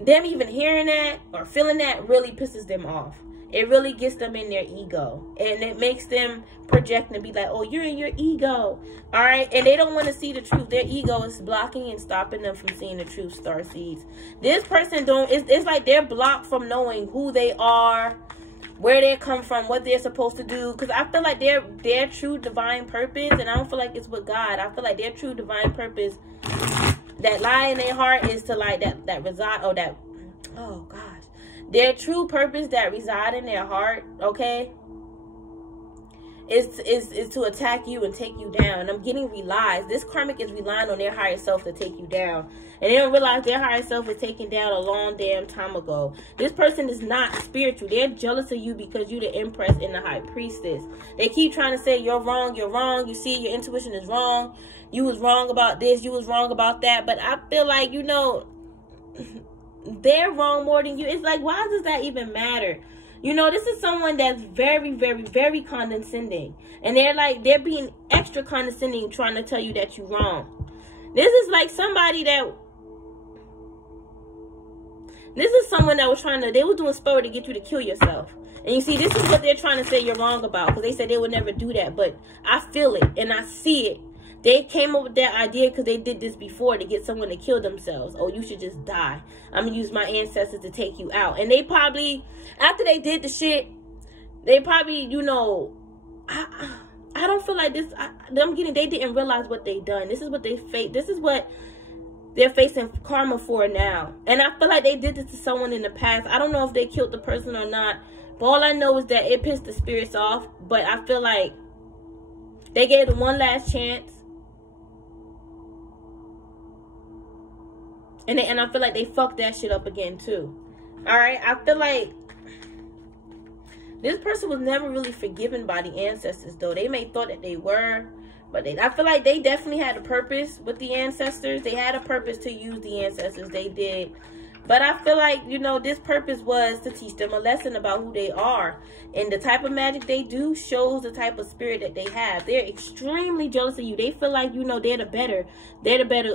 them even hearing that or feeling that really pisses them off. It really gets them in their ego, and it makes them project and be like, oh, you're in your ego. All right, and they don't want to see the truth. Their ego is blocking and stopping them from seeing the truth, starseeds. This person it's like they're blocked from knowing who they are, where they come from, what they're supposed to do. Because I feel like their true divine purpose, and I don't feel like it's with God, I feel like their true divine purpose that lie in their heart is to, like, that reside, or that, oh gosh, their true purpose that reside in their heart, okay, is to attack you and take you down. And I'm getting realized this karmic is relying on their higher self to take you down, and they don't realize their higher self was taken down a long damn time ago. This person is not spiritual. They're jealous of you because you're the empress and the high priestess. They keep trying to say you're wrong, you're wrong. You see, your intuition is wrong. You was wrong about this, you was wrong about that. But I feel like, you know, they're wrong more than you. It's like, why does that even matter? You know, this is someone that's very, very, very condescending. And they're being extra condescending, trying to tell you that you're wrong. This is like somebody that, this is someone that was they were doing spell to get you to kill yourself. And you see, this is what they're trying to say you're wrong about, because they said they would never do that. But I feel it and I see it. They came up with that idea because they did this before to get someone to kill themselves. Oh, you should just die. I'm going to use my ancestors to take you out. And they probably, after they did the shit, they probably, you know, I don't feel like this. They didn't realize what they done. This is what they faced. This is what they're facing karma for now. And I feel like they did this to someone in the past. I don't know if they killed the person or not. But all I know is that it pissed the spirits off. But I feel like they gave them one last chance. And I feel like they fucked that shit up again too. Alright, I feel like this person was never really forgiven by the ancestors though. They may thought that they were, but I feel like they definitely had a purpose with the ancestors. They had a purpose to use the ancestors. They did. But I feel like, you know, this purpose was to teach them a lesson about who they are. And the type of magic they do shows the type of spirit that they have. They're extremely jealous of you. They feel like, you know, they're the better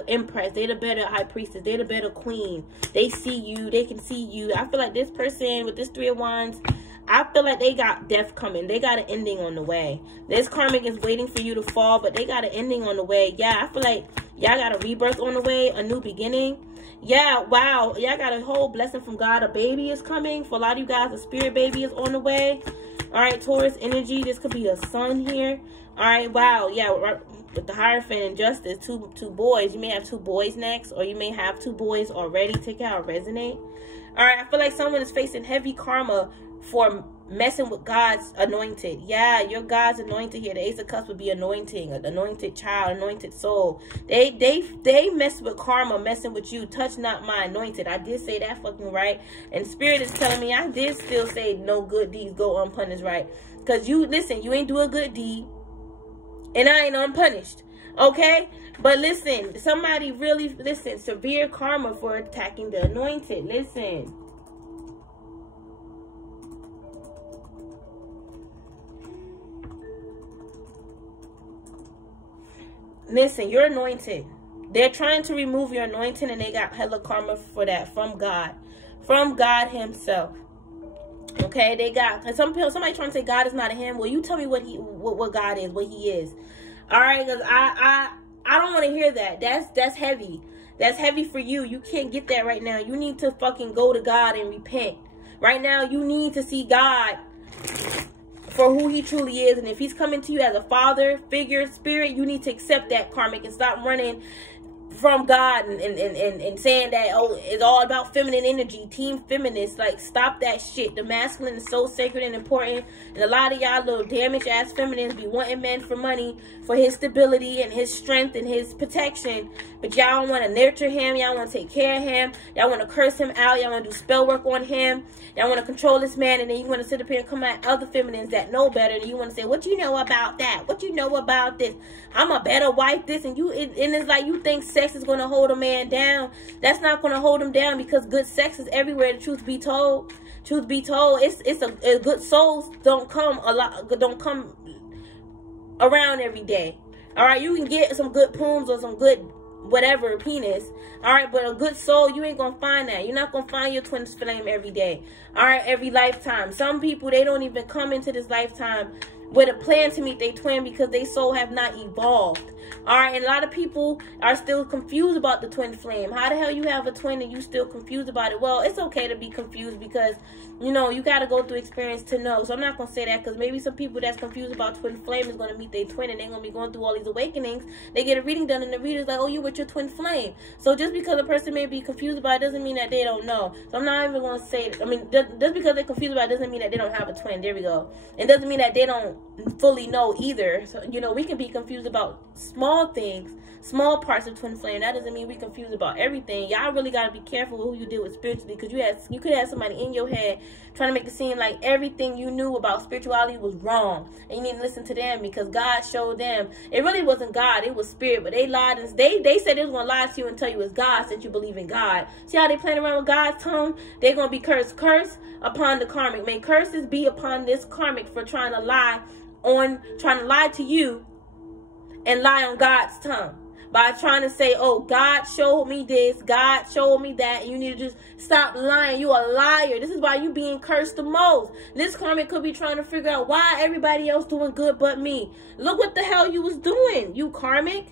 empress. They're the better high priestess. They're the better queen. They see you. They can see you. I feel like this person with this 3 of Wands, I feel like they got death coming. They got an ending on the way. This karmic is waiting for you to fall, but they got an ending on the way. Yeah, I feel like y'all got a rebirth on the way, a new beginning. Yeah, wow. Y'all got a whole blessing from God. A baby is coming. For a lot of you guys, a spirit baby is on the way. All right, Taurus energy. This could be a son here. All right, wow. Yeah, with the Hierophant and Justice, two boys. You may have 2 boys next, or you may have 2 boys already. Take out resonate. All right, I feel like someone is facing heavy karma for messing with God's anointed. Yeah, you're God's anointed here. The Ace of Cups would be anointing, an anointed child, anointed soul. They mess with karma, messing with you. Touch not my anointed. I did say that fucking right. And Spirit is telling me I did still say no good deeds go unpunished, right? Because you, listen, you ain't do a good deed, and I ain't unpunished. Okay? But listen, somebody really, listen, severe karma for attacking the anointed. Listen. listen, you're anointed. They're trying to remove your anointing, and they got hella karma for that from God himself. Okay, they got, somebody trying to say God is not a him. Well, you tell me what God is, what he is. All right, because I don't want to hear that. That's heavy. That's heavy for you. You can't get that right now. You need to fucking go to God and repent. Right now, you need to see God for who he truly is. And if he's coming to you as a father figure, spirit, you need to accept that, karmic, and stop running from God and saying that, oh, it's all about feminine energy, team feminist. Like, stop that shit. The masculine is so sacred and important, and a lot of y'all little damaged ass feminines be wanting men for money, for his stability and his strength and his protection, but y'all don't want to nurture him. Y'all want to take care of him. Y'all want to curse him out. Y'all want to do spell work on him. Y'all want to control this man, and then you want to sit up here and come at other feminines that know better, and you want to say, what you know about that? What you know about this? I'm a better wife, this, and it's like you think sex is going to hold a man down. That's not going to hold him down, because good sex is everywhere. The truth be told, it's a good souls don't come around every day. All right, you can get some good poons or some good whatever penis, all right, but a good soul, you ain't gonna find that. You're not gonna find your twin flame every day, all right, every lifetime. Some people, they don't even come into this lifetime with a plan to meet their twin, because their soul have not evolved. All right, and a lot of people are still confused about the twin flame. How the hell you have a twin and you still confused about it? Well, it's okay to be confused, because, you know, you got to go through experience to know. So I'm not going to say that, because maybe some people that's confused about twin flame is going to meet their twin, and they're going to be going through all these awakenings. They get a reading done, and the reader's like, oh, you with your twin flame. So just because a person may be confused about it doesn't mean that they don't know. So I'm not even going to say, I mean, just because they're confused about it doesn't mean that they don't have a twin. There we go. It doesn't mean that they don't fully know either. So, you know, we can be confused about small things, small parts of twin flame. That doesn't mean we confused about everything. Y'all really got to be careful with who you deal with spiritually, because you could have somebody in your head trying to make it seem like everything you knew about spirituality was wrong, and you need to listen to them, because God showed them it really wasn't God, it was spirit. But they lied, and they said they was gonna lie to you and tell you it's God, since you believe in God. See how they playing around with God's tongue? They're gonna be cursed. Curse upon the karmic. May curses be upon this karmic for trying to lie to you and lie on God's tongue, by trying to say, oh, God showed me this, God showed me that, and you need to just stop lying. You a liar. This is why you being cursed the most. This karmic could be trying to figure out why everybody else doing good but me. Look what the hell you was doing, you karmic.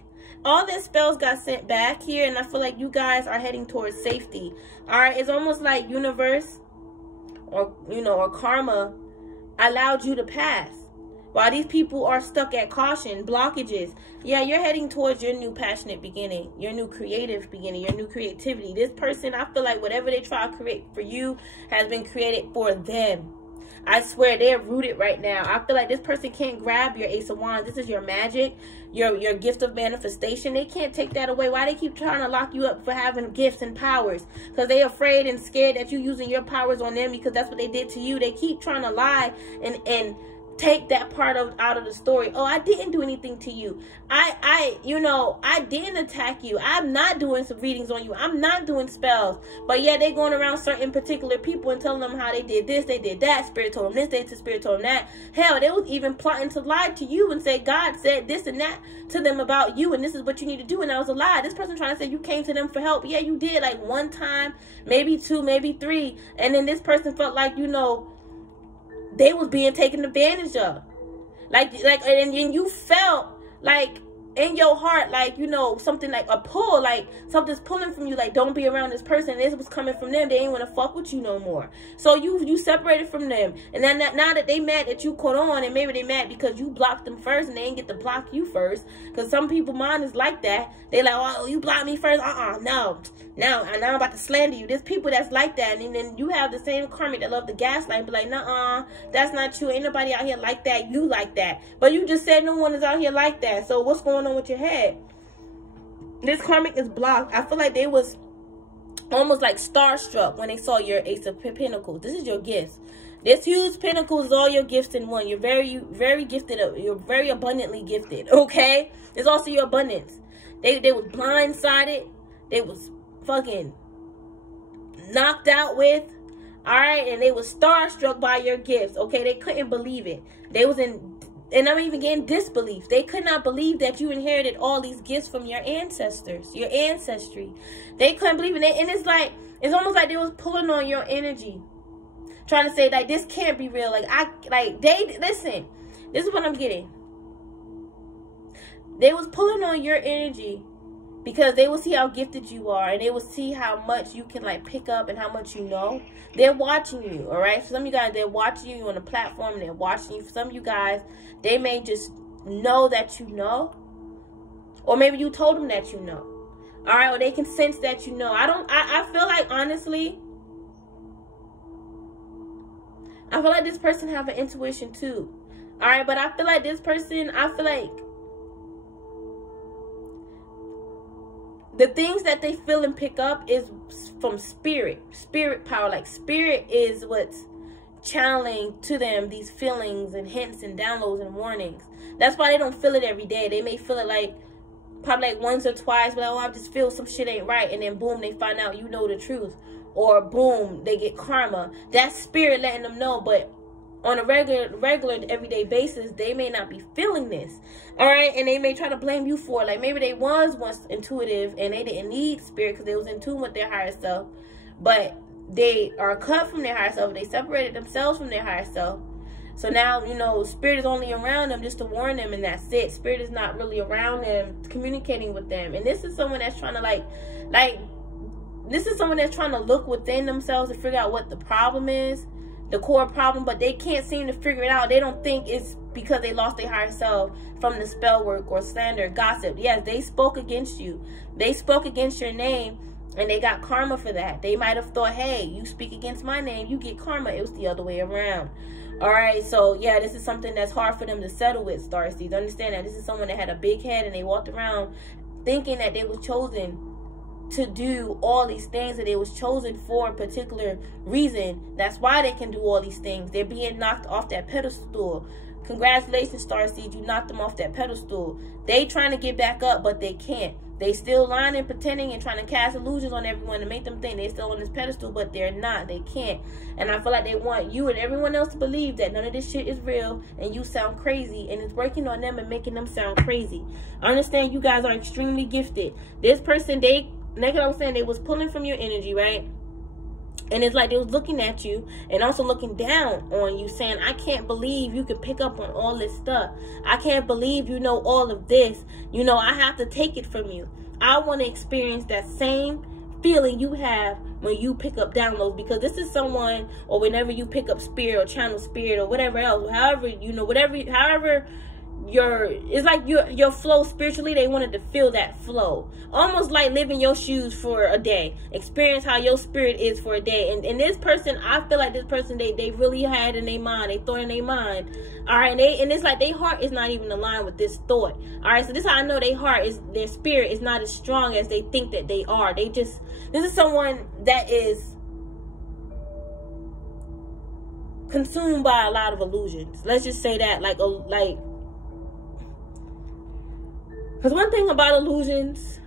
All their spells got sent back here, and I feel like you guys are heading towards safety. All right, it's almost like universe or, you know, or karma allowed you to pass, while these people are stuck at caution, blockages. Yeah, you're heading towards your new passionate beginning, your new creative beginning, your new creativity. This person, I feel like whatever they try to create for you has been created for them. I swear, they're rooted right now. I feel like this person can't grab your Ace of Wands. This is your magic, your gift of manifestation. They can't take that away. Why they keep trying to lock you up for having gifts and powers? Because they afraid and scared that you're using your powers on them, because that's what they did to you. They keep trying to lie and take that part out of the story. Oh, I didn't do anything to you. I didn't attack you. I'm not doing some readings on you. I'm not doing spells. But yeah, they going around certain particular people and telling them how they did this, they did that. Spirit told them this, Spirit told them that. Hell, they was even plotting to lie to you and say God said this and that to them about you, and this is what you need to do, and that was a lie. This person trying to say you came to them for help. Yeah, you did, like one time, maybe two, maybe three. And then this person felt like, you know, they was being taken advantage of. And you felt like in your heart, like, you know, something like a pull, like something's pulling from you, like, don't be around this person. This was coming from them. They ain't want to fuck with you no more. So you separated from them. And then now that they mad that you caught on, and maybe they mad because you blocked them first and they ain't get to block you first. Because some people mind is like that. They like, oh, you blocked me first. No. Now I'm about to slander you. There's people that's like that. And then you have the same karmic that love the gaslight and be like, nuh-uh, that's not you. Ain't nobody out here like that. You like that. But you just said no one is out here like that. So what's going on with your head? This karmic is blocked. I feel like they was almost like starstruck when they saw your Ace of Pentacles. This is your gifts. This huge pentacle is all your gifts in one. You're very gifted. You're very abundantly gifted. Okay? It's also your abundance. They was blindsided. They was fucking knocked out with, all right, and they was starstruck by your gifts. Okay, they couldn't believe it. They was in and I'm even getting disbelief. They could not believe that you inherited all these gifts from your ancestors, your ancestry. They couldn't believe it. And it's like, it's almost like they was pulling on your energy, trying to say, like, this can't be real. Listen, this is what I'm getting. They was pulling on your energy because they will see how gifted you are, and they will see how much you can, like, pick up and how much you know. They're watching you, all right? For some of you guys, they're watching you on the platform. They're watching you. For some of you guys, they may just know that you know, or maybe you told them that you know, all right? Or they can sense that you know. I feel like, honestly, I feel like this person have an intuition too, all right? But I feel like this person, I feel like the things that they feel and pick up is from spirit power. Like, spirit is what's channeling to them these feelings and hints and downloads and warnings. That's why they don't feel it every day. They may feel it like probably like once or twice, but like, oh, I just feel some shit ain't right, and then boom, they find out you know the truth, or boom, they get karma. That's spirit letting them know. But on a regular everyday basis, they may not be feeling this, all right? And they may try to blame you for it. Like, maybe they was once intuitive and they didn't need spirit because they was in tune with their higher self, but they are cut from their higher self. They separated themselves from their higher self. So now, you know, spirit is only around them just to warn them, and that's it. Spirit is not really around them, communicating with them. And this is someone that's trying to this is someone that's trying to look within themselves to figure out what the problem is, the core problem, but they can't seem to figure it out. They don't think it's because they lost their higher self from the spell work or slander, gossip. Yes, they spoke against you. They spoke against your name, and they got karma for that. They might have thought, hey, you speak against my name, you get karma. It was the other way around. All right, so yeah, this is something that's hard for them to settle with, Starseeds. Understand that this is someone that had a big head, and they walked around thinking that they were chosen to do all these things, that it was chosen for a particular reason. That's why they can do all these things. They're being knocked off that pedestal. Congratulations, Starseed, you knocked them off that pedestal. They trying to get back up, but they can't. They still lying and pretending and trying to cast illusions on everyone to make them think they're still on this pedestal, but they're not. They can't. And I feel like they want you and everyone else to believe that none of this shit is real and you sound crazy, and it's working on them and making them sound crazy. I understand you guys are extremely gifted. This person, like I was saying, they was pulling from your energy, right? And it's like they was looking at you and also looking down on you, saying, I can't believe you can pick up on all this stuff. I can't believe you know all of this. You know, I have to take it from you. I want to experience that same feeling you have when you pick up downloads, because this is someone, or whenever you pick up spirit or channel spirit or whatever else, however, you know, however it's like your flow spiritually, they wanted to feel that flow, almost like live in your shoes for a day, experience how your spirit is for a day. And this person, I feel like this person, they really had in their mind, they thought in their mind, all right, and it's like their heart is not even aligned with this thought. All right, so this is how I know their spirit is not as strong as they think that they are. This is someone that is consumed by a lot of illusions. Let's just say that, because one thing about illusions,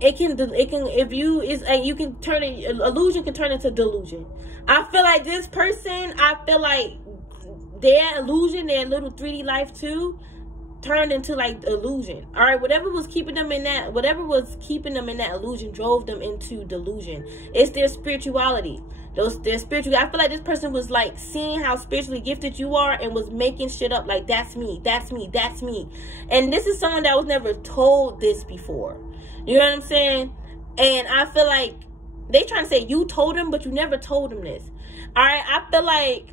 illusion can turn into delusion. I feel like this person, their illusion, their little 3D life too, turned into like illusion. All right, whatever was keeping them in that illusion drove them into delusion. It's their spirituality. Their spiritual. I feel like this person was like seeing how spiritually gifted you are and was making shit up like, that's me, that's me, that's me. And this is someone that was never told this before. You know what I'm saying? And I feel like they trying to say you told him, but you never told him this. All right, I feel like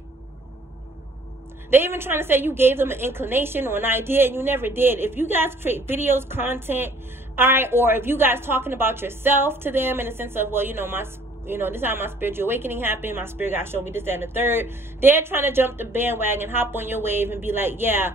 they even trying to say you gave them an inclination or an idea and you never did. If you guys create videos, content, all right, or if you guys talking about yourself to them in the sense of, well, this is how my spiritual awakening happened. My spirit God showed me this, that, and the third. They're trying to jump the bandwagon, hop on your wave, and be like, yeah,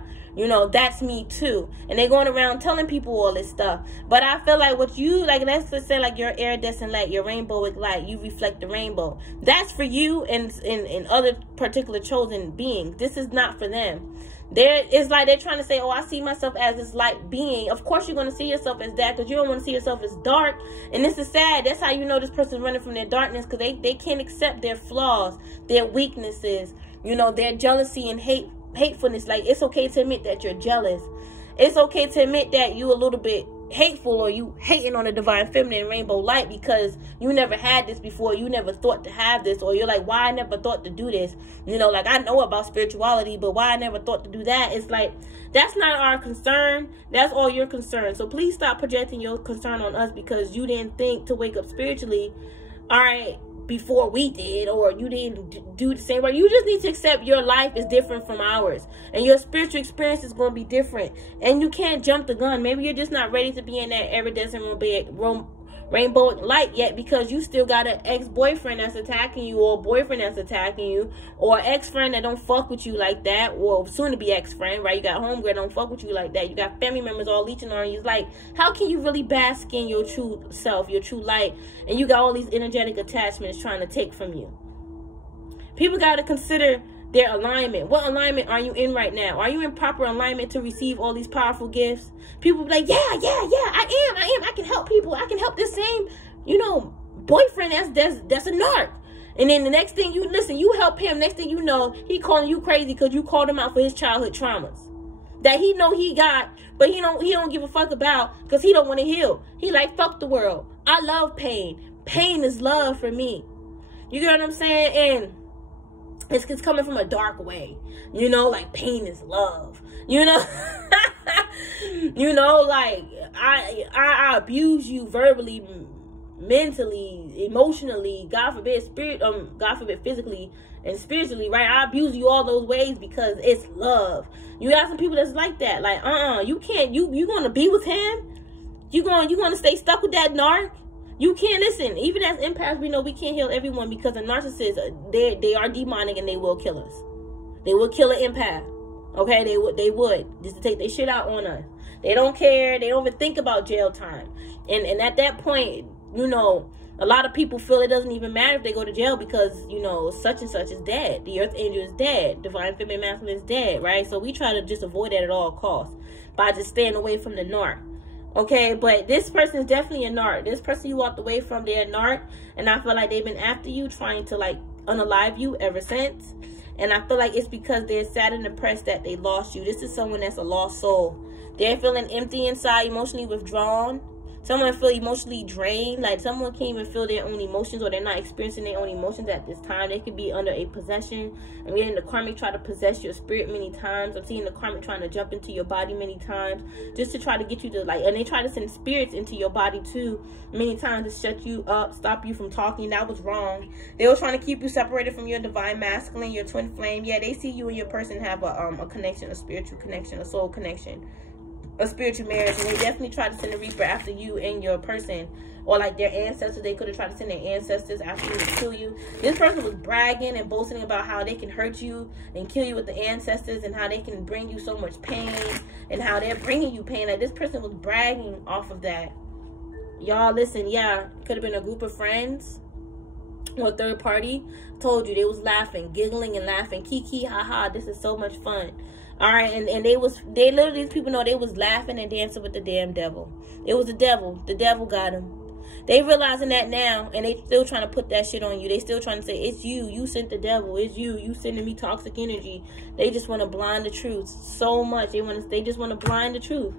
that's me too. And they're going around telling people all this stuff. But I feel like what you, let's just say, your iridescent light, your rainbowic light, you reflect the rainbow. That's for you and other particular chosen beings. This is not for them. It's like they're trying to say, oh, I see myself as this light being. Of course you're going to see yourself as that, because you don't want to see yourself as dark. And this is sad. That's how you know this person's running from their darkness, because they can't accept their flaws, their weaknesses, you know, their jealousy and hatefulness. Like, it's okay to admit that you're jealous. It's okay to admit that you a little bit hateful, or you hating on the divine feminine and rainbow light, because you never had this before. You never thought to have this, or you're like, why I never thought to do this? You know, like, I know about spirituality, but why I never thought to do that? It's like, that's not our concern. That's all your concern. So please stop projecting your concern on us because you didn't think to wake up spiritually, all right, before we did, or you didn't do the same way. You just need to accept your life is different from ours, and your spiritual experience is going to be different, and you can't jump the gun. Maybe you're just not ready to be in that iridescent rainbow light yet, because you still got an ex-boyfriend that's attacking you, or a boyfriend that's attacking you, or ex-friend that don't fuck with you like that, or soon to be ex-friend, right? You got homegirl don't fuck with you like that. You got family members all leeching on you. It's like, how can you really bask in your true self, your true light, and you got all these energetic attachments trying to take from you? People got to consider their alignment. What alignment are you in right now? Are you in proper alignment to receive all these powerful gifts? People be like, yeah, I am. I can help people. I can help this same, you know, boyfriend that's a narc. And then the next thing you listen, you help him. Next thing you know, he calling you crazy because you called him out for his childhood traumas that he know he got, but he don't give a fuck about, because he don't want to heal. He like, fuck the world. I love pain. Pain is love for me. You get what I'm saying? And it's coming from a dark way, you know, like pain is love, you know. You know, like I abuse you verbally, mentally, emotionally, God forbid physically and spiritually, right? I abuse you all those ways because it's love. You got some people that's like that, like you can't, you gonna be with him, you gonna stay stuck with that narc. You can't. Listen, even as empaths, we know we can't heal everyone, because a narcissist, they are demonic and they will kill us. They will kill an empath. Okay, they would just to take their shit out on us. They don't care. They don't even think about jail time. And at that point, you know, a lot of people feel it doesn't even matter if they go to jail, because, you know, such and such is dead. The earth angel is dead. Divine feminine masculine is dead, right? So we try to just avoid that at all costs by just staying away from the narc. Okay, but this person is definitely a narc. This person you walked away from, they're a narc. And I feel like they've been after you, trying to, like, unalive you ever since. And I feel like it's because they're sad and depressed that they lost you. This is someone that's a lost soul. They're feeling empty inside, emotionally withdrawn. Someone feel emotionally drained. Like, someone can't even feel their own emotions, or they're not experiencing their own emotions at this time. They could be under a possession. I'm getting the karmic try to possess your spirit many times. I'm seeing the karmic trying to jump into your body many times, just to try to get you to, like, and they try to send spirits into your body too many times to shut you up, stop you from talking. That was wrong. They were trying to keep you separated from your divine masculine, your twin flame. Yeah, they see you and your person have a connection, a spiritual connection, a soul connection, a spiritual marriage, and they definitely tried to send a reaper after you and your person, or like their ancestors. They could have tried to send their ancestors after you to kill you. This person was bragging and boasting about how they can hurt you and kill you with the ancestors, and how they can bring you so much pain, and how they're bringing you pain. Like, this person was bragging off of that. Y'all, listen, yeah, could have been a group of friends or a third party. Told you, they was laughing, giggling and laughing, kiki, haha, this is so much fun. All right, and they literally, these people know they was laughing and dancing with the damn devil. It was the devil. The devil got them. They realizing that now, and they still trying to put that shit on you. They still trying to say, it's you. You sent the devil. It's you. You sending me toxic energy. They just want to blind the truth so much. They just want to blind the truth.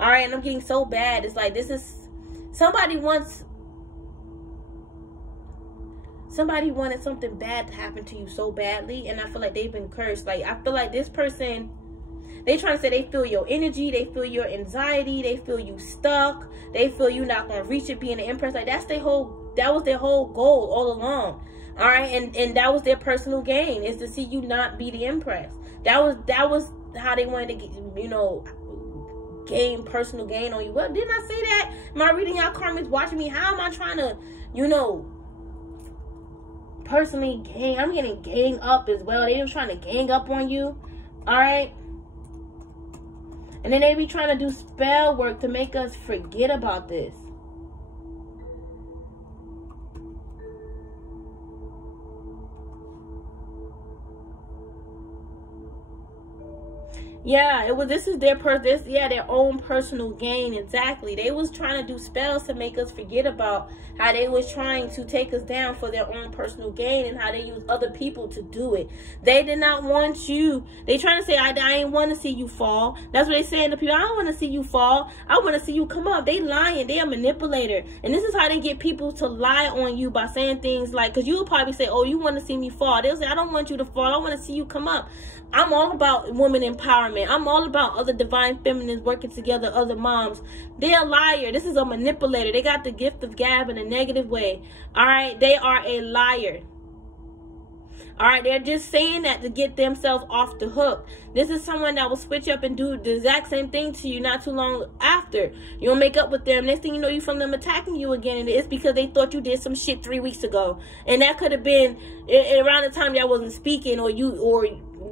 All right, and I'm getting so bad. It's like, this is, somebody wanted something bad to happen to you so badly, and I feel like they've been cursed. Like, I feel like this person, they trying to say they feel your energy, they feel your anxiety, they feel you stuck, they feel you not gonna reach it, being an empress. Like, that was their whole goal all along. All right, and that was their personal gain, is to see you not be the empress. That was how they wanted to get, you know, gain personal gain on you. Well, didn't I say that? Am I reading y'all karmics watching me? How am I trying to, you know, personally gang? I'm getting gang up as well. They were trying to gang up on you. All right, and then they be trying to do spell work to make us forget about this. Yeah, this is their their own personal gain. Exactly. They was trying to do spells to make us forget about how they was trying to take us down for their own personal gain, and how they use other people to do it. They did not want you. They trying to say, I ain't want to see you fall. That's what they saying to people. I don't want to see you fall. I want to see you come up. They lying. They a manipulator. And this is how they get people to lie on you, by saying things like, because you will probably say, oh, you want to see me fall. They'll say, I don't want you to fall. I want to see you come up. I'm all about women empowerment. I'm all about other divine feminines working together, other moms. They're a liar. This is a manipulator. They got the gift of gab in a negative way. All right? They are a liar. All right? They're just saying that to get themselves off the hook. This is someone that will switch up and do the exact same thing to you not too long after. You'll make up with them. Next thing you know, you from them attacking you again. And it's because they thought you did some shit 3 weeks ago. And that could have been around the time y'all wasn't speaking, or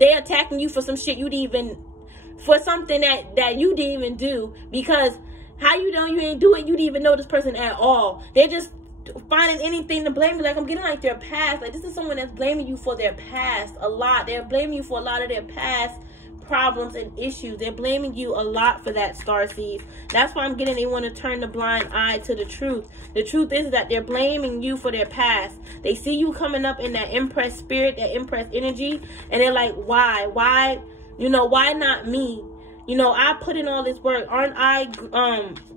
they attacking you for some shit you didn't even, for something that you didn't even do, because how you know you ain't do it, you didn't even know this person at all. They're just finding anything to blame you. Like, I'm getting like their past. Like, this is someone that's blaming you for their past a lot. They're blaming you for a lot of their past problems and issues. They're blaming you a lot for that, starseeds. That's why I'm getting they want to turn the blind eye to the truth. The truth is that they're blaming you for their past. They see you coming up in that Empress spirit, that Empress energy, and they're like, why, you know, why not me? You know, I put in all this work. Aren't I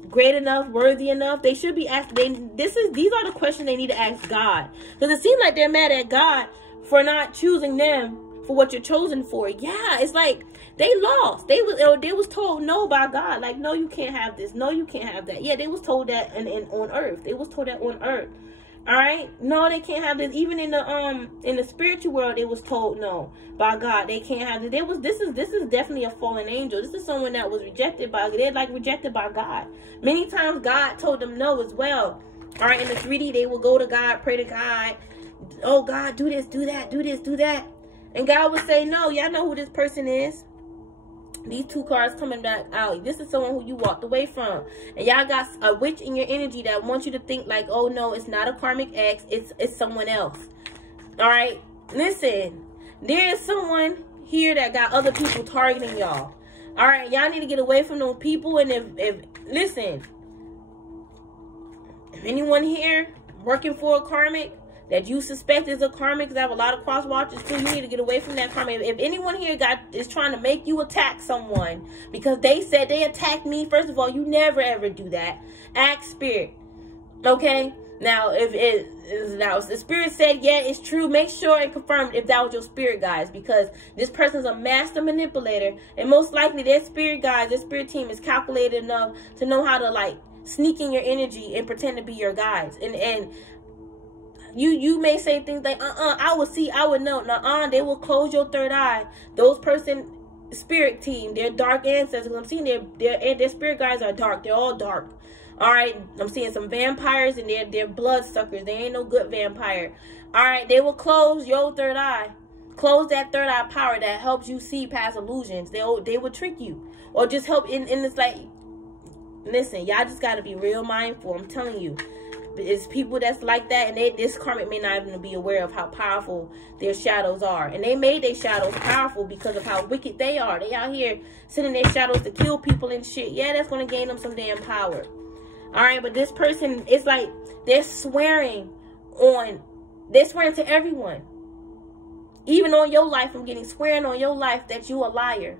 great enough, worthy enough? They should be asking. These are the questions they need to ask God, because it seems like they're mad at God for not choosing them for what you're chosen for. Yeah, it's like they lost. They was told no by God. Like, no, you can't have this. No, you can't have that. Yeah, they was told that on earth. They was told that on earth. All right? No, they can't have this. Even in the spiritual world, it was told no by God. They can't have this. This is definitely a fallen angel. This is someone that was rejected by, they're like rejected by God. Many times God told them no as well. All right, in the 3D, they will go to God, pray to God. Oh, God, do this, do that, do this, do that. And God would say, no, y'all know who this person is. These 2 cards coming back out. This is someone who you walked away from. And y'all got a witch in your energy that wants you to think like, oh, no, it's not a karmic ex. It's someone else. All right? Listen, there is someone here that got other people targeting y'all. All right? Y'all need to get away from those people. And listen, if anyone here working for a karmic that you suspect is a karmic, because I have a lot of cross watchers too, you need to get away from that karmic. If anyone here is trying to make you attack someone because they said they attacked me, first of all, you never ever do that. Ask spirit. Okay? Now, if the spirit said, yeah, it's true, make sure and confirm if that was your spirit guides, because this person's a master manipulator, and most likely their spirit guides, their spirit team is calculated enough to know how to like sneak in your energy and pretend to be your guides. And you may say things like, I would see, I would know. They will close your third eye. Those person spirit team, they're dark ancestors. I'm seeing their spirit guides are dark. They're all dark. All right, I'm seeing some vampires, and they're blood suckers. They ain't no good vampire. All right, they will close your third eye. Close that third eye power that helps you see past illusions. They will trick you, or just help in this, like, listen, y'all just got to be real mindful. I'm telling you. It's people that's like that, and this karmic may not even be aware of how powerful their shadows are. And they made their shadows powerful because of how wicked they are. They out here sending their shadows to kill people and shit. Yeah, that's going to gain them some damn power. All right, but this person, it's like they're swearing to everyone. Even on your life, I'm getting swearing on your life that you a liar.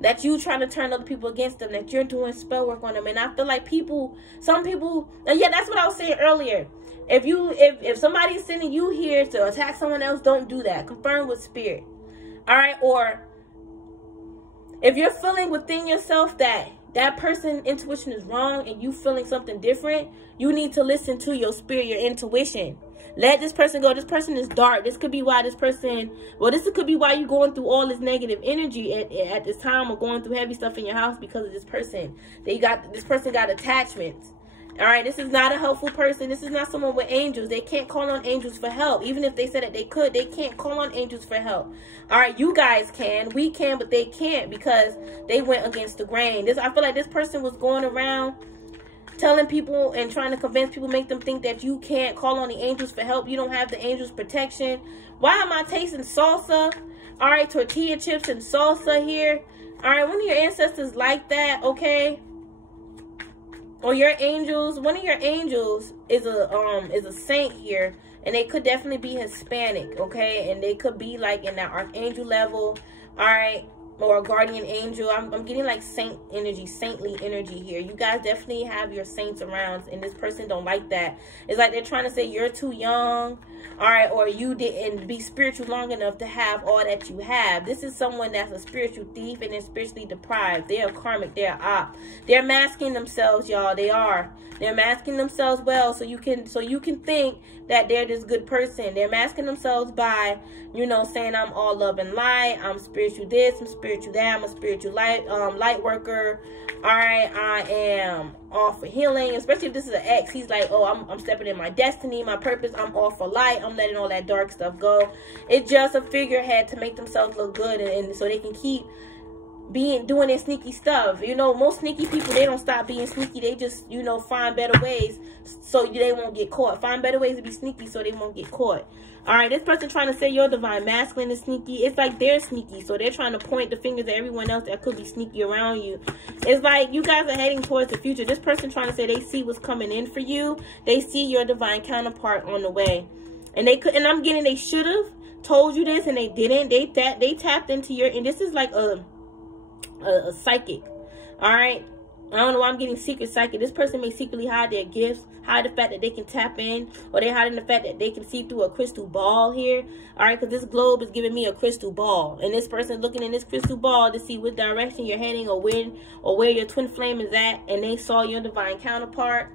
That you trying to turn other people against them, that you're doing spell work on them. And I feel like some people, and yeah, that's what I was saying earlier. If somebody's sending you here to attack someone else, don't do that. Confirm with spirit. All right? Or if you're feeling within yourself that person intuition is wrong and you feeling something different, you need to listen to your spirit, your intuition. Let this person go. This person is dark. This could be why this person, well, this could be why you're going through all this negative energy at this time, or going through heavy stuff in your house because of this person. This person got attachments. All right, this is not a helpful person. This is not someone with angels. They can't call on angels for help. Even if they said that they could, they can't call on angels for help. All right, you guys can. We can, but they can't because they went against the grain. I feel like this person was going around telling people and trying to convince people, make them think that you can't call on the angels for help. You don't have the angels' protection. Why am I tasting salsa? All right, tortilla chips and salsa here. All right, one of your ancestors like that, okay? Or your angels, one of your angels is a saint here, and they could definitely be Hispanic, okay? And they could be like in that archangel level, all right? Or a guardian angel. I'm getting like saint energy, saintly energy here. You guys definitely have your saints around, and this person don't like that. It's like they're trying to say you're too young, all right, or you didn't be spiritual long enough to have all that you have. This is someone that's a spiritual thief and they're spiritually deprived. They're karmic, they're op. They're masking themselves, y'all. They are. They're masking themselves well, so you can think that they're this good person. They're masking themselves by, you know, saying I'm all love and light, I'm spiritual this, I'm spiritual that, I'm a spiritual light worker. All right, I am all for healing. Especially if this is an ex, he's like, oh, I'm stepping in my destiny, my purpose. I'm all for light. I'm letting all that dark stuff go. It's just a figurehead to make themselves look good, and so they can keep doing their sneaky stuff. You know, most sneaky people, they don't stop being sneaky. They just, you know, find better ways so they won't get caught. Find better ways to be sneaky so they won't get caught. All right, this person trying to say your divine masculine is sneaky. It's like they're sneaky, so they're trying to point the fingers at everyone else that could be sneaky around you. It's like you guys are heading towards the future. This person trying to say they see what's coming in for you. They see your divine counterpart on the way, and they could. And I'm getting they should have told you this, and they didn't. They tapped into your. And this is like a psychic. All right, I don't know why I'm getting secret psychic. This person may secretly hide their gifts, hide the fact that they can tap in, or they hiding the fact that they can see through a crystal ball here. All right, because this globe is giving me a crystal ball, and this person looking in this crystal ball to see what direction you're heading, or where your twin flame is at, and they saw your divine counterpart.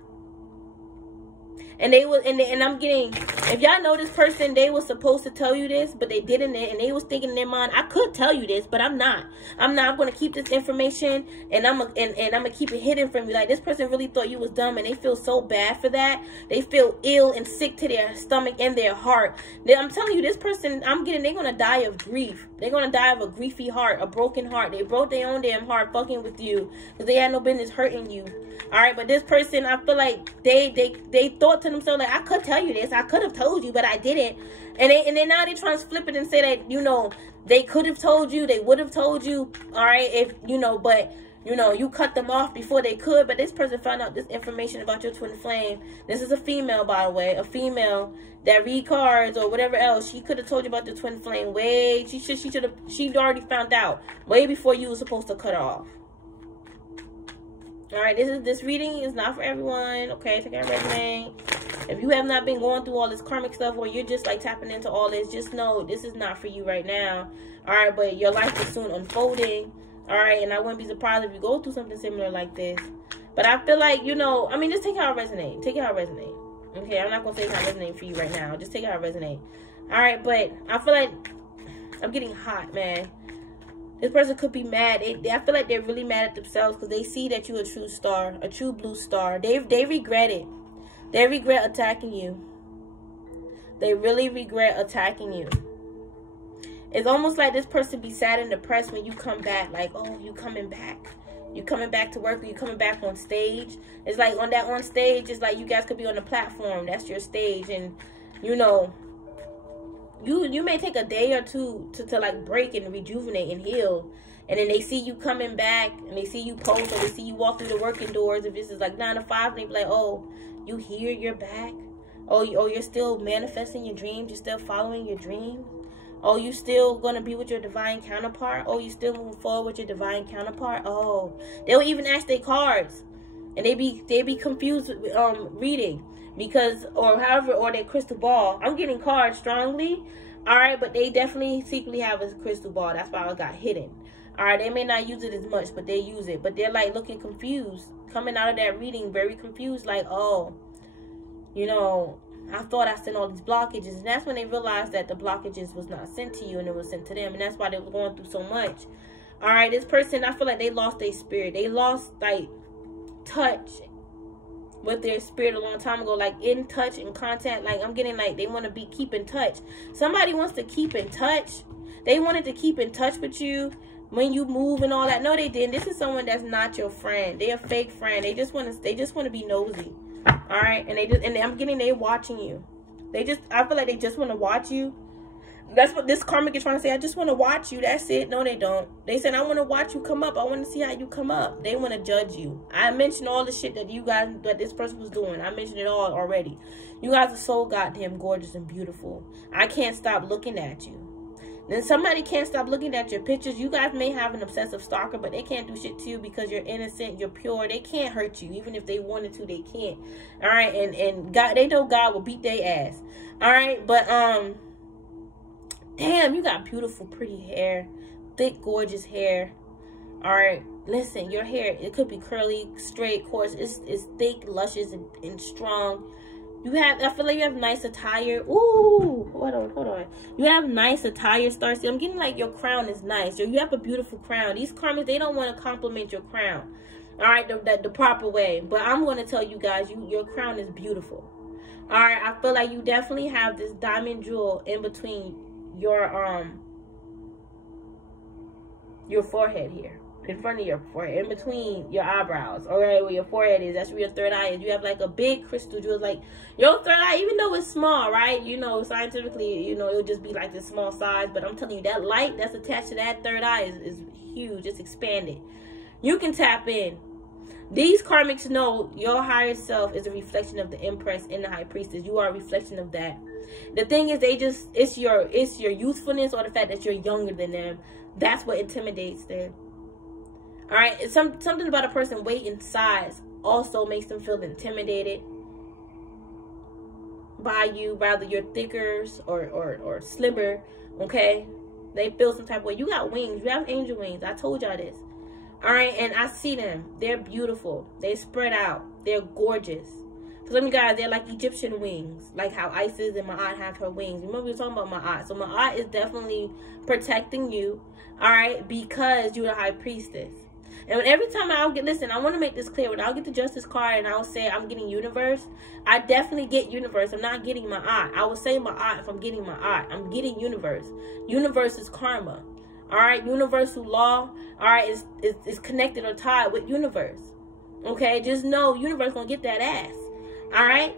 And they was, and I'm getting, if y'all know this person, they was supposed to tell you this, but they didn't, and they was thinking in their mind, I could tell you this, but I'm not. I'm going to keep this information, and I'm gonna keep it hidden from you. Like, this person really thought you was dumb, and they feel so bad for that. They feel ill and sick to their stomach and their heart. I'm telling you, this person, they're gonna die of grief. They're gonna die of a griefy heart, a broken heart. They broke their own damn heart fucking with you, because they had no business hurting you. All right, but this person, I feel like they thought to themselves, like, I could tell you this, I could have told you, but I didn't. And then now they're trying to flip it and say that, you know, they could have told you, they would have told you, all right, if, you know, but, you know, you cut them off before they could. But this person found out this information about your twin flame. This is a female, by the way, a female that read cards or whatever else. She could have told you about the twin flame way, she'd already found out way before you were supposed to cut her off. All right, this reading is not for everyone. Okay, take out resonate. If you have not been going through all this karmic stuff, or you're just like tapping into all this, just know this is not for you right now. All right, but your life is soon unfolding. All right, and I wouldn't be surprised if you go through something similar like this. But I feel like, you know, I mean, just take out resonate. Take out resonate. Okay, I'm not gonna say how resonate for you right now. Just take out resonate. All right, but I feel like I'm getting hot, man. This person could be mad. I feel like they're really mad at themselves because they see that you're a true star, a true blue star. They regret it. They regret attacking you. They really regret attacking you. It's almost like this person be sad and depressed when you come back. Like, oh, you coming back. You coming back to work, or you coming back on stage. It's like on stage, it's like you guys could be on the platform. That's your stage. And, you know, you may take a day or two to like break and rejuvenate and heal. And then they see you coming back, and they see you post, or they see you walk through the working doors. If this is like 9 to 5, and they be like, oh, you here, you're back. Oh, you're still manifesting your dreams. You're still following your dreams. Oh, you still going to be with your divine counterpart. Oh, you still moving forward with your divine counterpart. Oh, they'll even ask their cards, and they be confused reading, because, or however, or their crystal ball. I'm getting cards strongly. All right, but they definitely secretly have a crystal ball. That's why it got hidden. All right, they may not use it as much, but they use it. But they're like looking confused, coming out of that reading very confused, like, oh, you know, I thought I sent all these blockages. And that's when they realized that the blockages was not sent to you, and it was sent to them. And that's why they were going through so much. All right, this person, I feel like they lost their spirit. They lost, like, touch with their spirit a long time ago. Like, in touch and contact. Like, I'm getting, like, they want to keep in touch. Somebody wants to keep in touch. They wanted to keep in touch with you when you move and all that. No, they didn't. This is someone that's not your friend. They're a fake friend. They just want to be nosy. All right, and I'm getting they watching you. I feel like they just want to watch you. That's what this karmic is trying to say. I just want to watch you. That's it. No, they don't. They said, I want to watch you come up. I want to see how you come up. They want to judge you. I mentioned all the shit that you guys, that this person was doing. I mentioned it all already. You guys are so goddamn gorgeous and beautiful. I can't stop looking at you. Then somebody can't stop looking at your pictures. You guys may have an obsessive stalker, but they can't do shit to you because you're innocent, you're pure. They can't hurt you. Even if they wanted to, they can't. All right, and God, they know God will beat their ass. All right, but damn, you got beautiful, pretty hair, thick, gorgeous hair. All right, listen, your hair, it could be curly, straight, coarse. It's thick, luscious, and strong. You have, I feel like you have nice attire. Ooh, hold on. You have nice attire, Starseed. I'm getting like your crown is nice. You have a beautiful crown. These karmics, they don't want to compliment your crown. All right, the proper way. But I'm going to tell you guys, your crown is beautiful. All right, I feel like you definitely have this diamond jewel in between your forehead here. In front of your forehead, in between your eyebrows, all right, where your forehead is, that's where your third eye is. You have like a big crystal jewel, like your third eye, even though it's small, right? You know, scientifically, you know, it'll just be like this small size, but I'm telling you, that light that's attached to that third eye is huge. It's expanded. You can tap in. These karmics know your higher self is a reflection of the Empress and the High Priestess. You are a reflection of that. The thing is, it's your youthfulness or the fact that you're younger than them. That's what intimidates them. All right, it's something about a person weight and size also makes them feel intimidated by you, rather you're thicker or slimmer, okay? They feel some type of way. You got wings. You have angel wings. I told y'all this. All right, and I see them. They're beautiful. They spread out. They're gorgeous. For some of you guys, they're like Egyptian wings, like how Isis and Ma'at have her wings. Remember we were talking about Ma'at. So Ma'at is definitely protecting you, all right, because you're the High Priestess. And every time I'll get, listen, I want to make this clear. When I'll get the Justice card and I'll say I'm getting universe, I definitely get universe. I'm not getting my eye. I will say my eye if I'm getting my eye. I'm getting universe. Universe is karma. All right, universal law, all right, is connected or tied with universe. Okay, just know universe gonna get that ass. All right,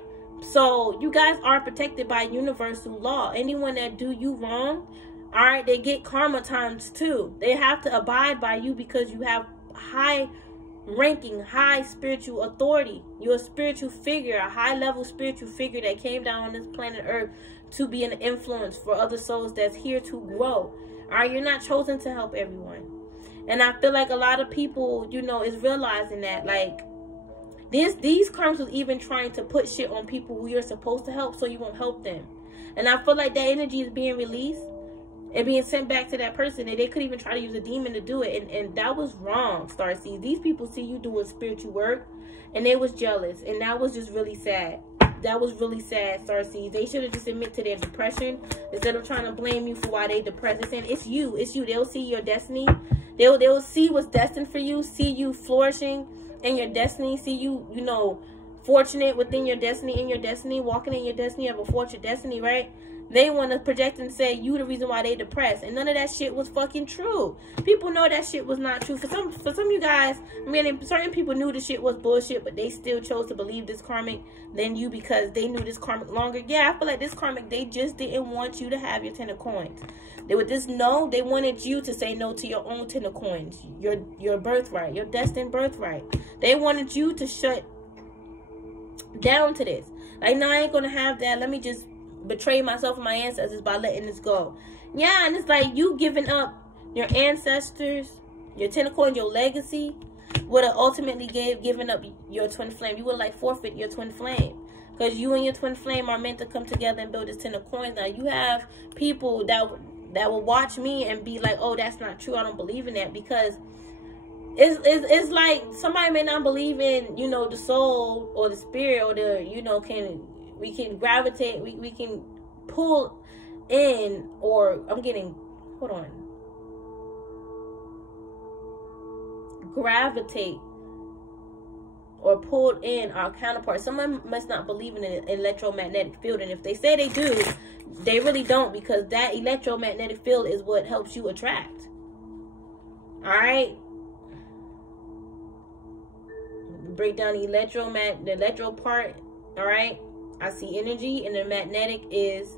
so you guys are protected by universal law. Anyone that do you wrong, all right, they get karma times 2. They have to abide by you because you have high ranking, high spiritual authority. You're a spiritual figure, a high level spiritual figure that came down on this planet Earth to be an influence for other souls that's here to grow. All right, you're not chosen to help everyone. And I feel like a lot of people, you know, is realizing that, like, these karms was even trying to put shit on people who you're supposed to help so you won't help them. And I feel like that energy is being released and being sent back to that person, and they could even try to use a demon to do it, and that was wrong, Starseed. These people see you doing spiritual work, and they was jealous, and that was just really sad. That was really sad, Starseed. They should have just admit to their depression instead of trying to blame you for why they depressed. They're saying it's you, it's you. They'll see your destiny. They'll see what's destined for you, see you flourishing in your destiny, see you, you know, fortunate within your destiny, in your destiny, walking in your destiny, you have a fortunate destiny, right? They want to project and say you the reason why they depressed, and none of that shit was fucking true. People know that shit was not true. For some of you guys, I mean, certain people knew the shit was bullshit, but they still chose to believe this karmic than you because they knew this karmic longer. Yeah, I feel like this karmic, they just didn't want you to have your 10 of coins. They would just know, they wanted you to say no to your own 10 of coins, your birthright, your destined birthright. They wanted you to shut down to this. Like, no, I ain't gonna have that. Let me just betray myself and my ancestors by letting this go. Yeah, and it's like you giving up your ancestors, your 10 of coins, your legacy would have ultimately given up your twin flame. You would like forfeit your twin flame because you and your twin flame are meant to come together and build this 10 of coins. Now you have people that will watch me and be like, oh, that's not true, I don't believe in that, because it's like somebody may not believe in, you know, the soul or the spirit or the, you know, we can gravitate, we can pull in, or gravitate or pulled in our counterparts. Someone must not believe in an electromagnetic field, and if they say they do, they really don't, because that electromagnetic field is what helps you attract. All right, break down the electro part. All right, I see energy, and the magnetic is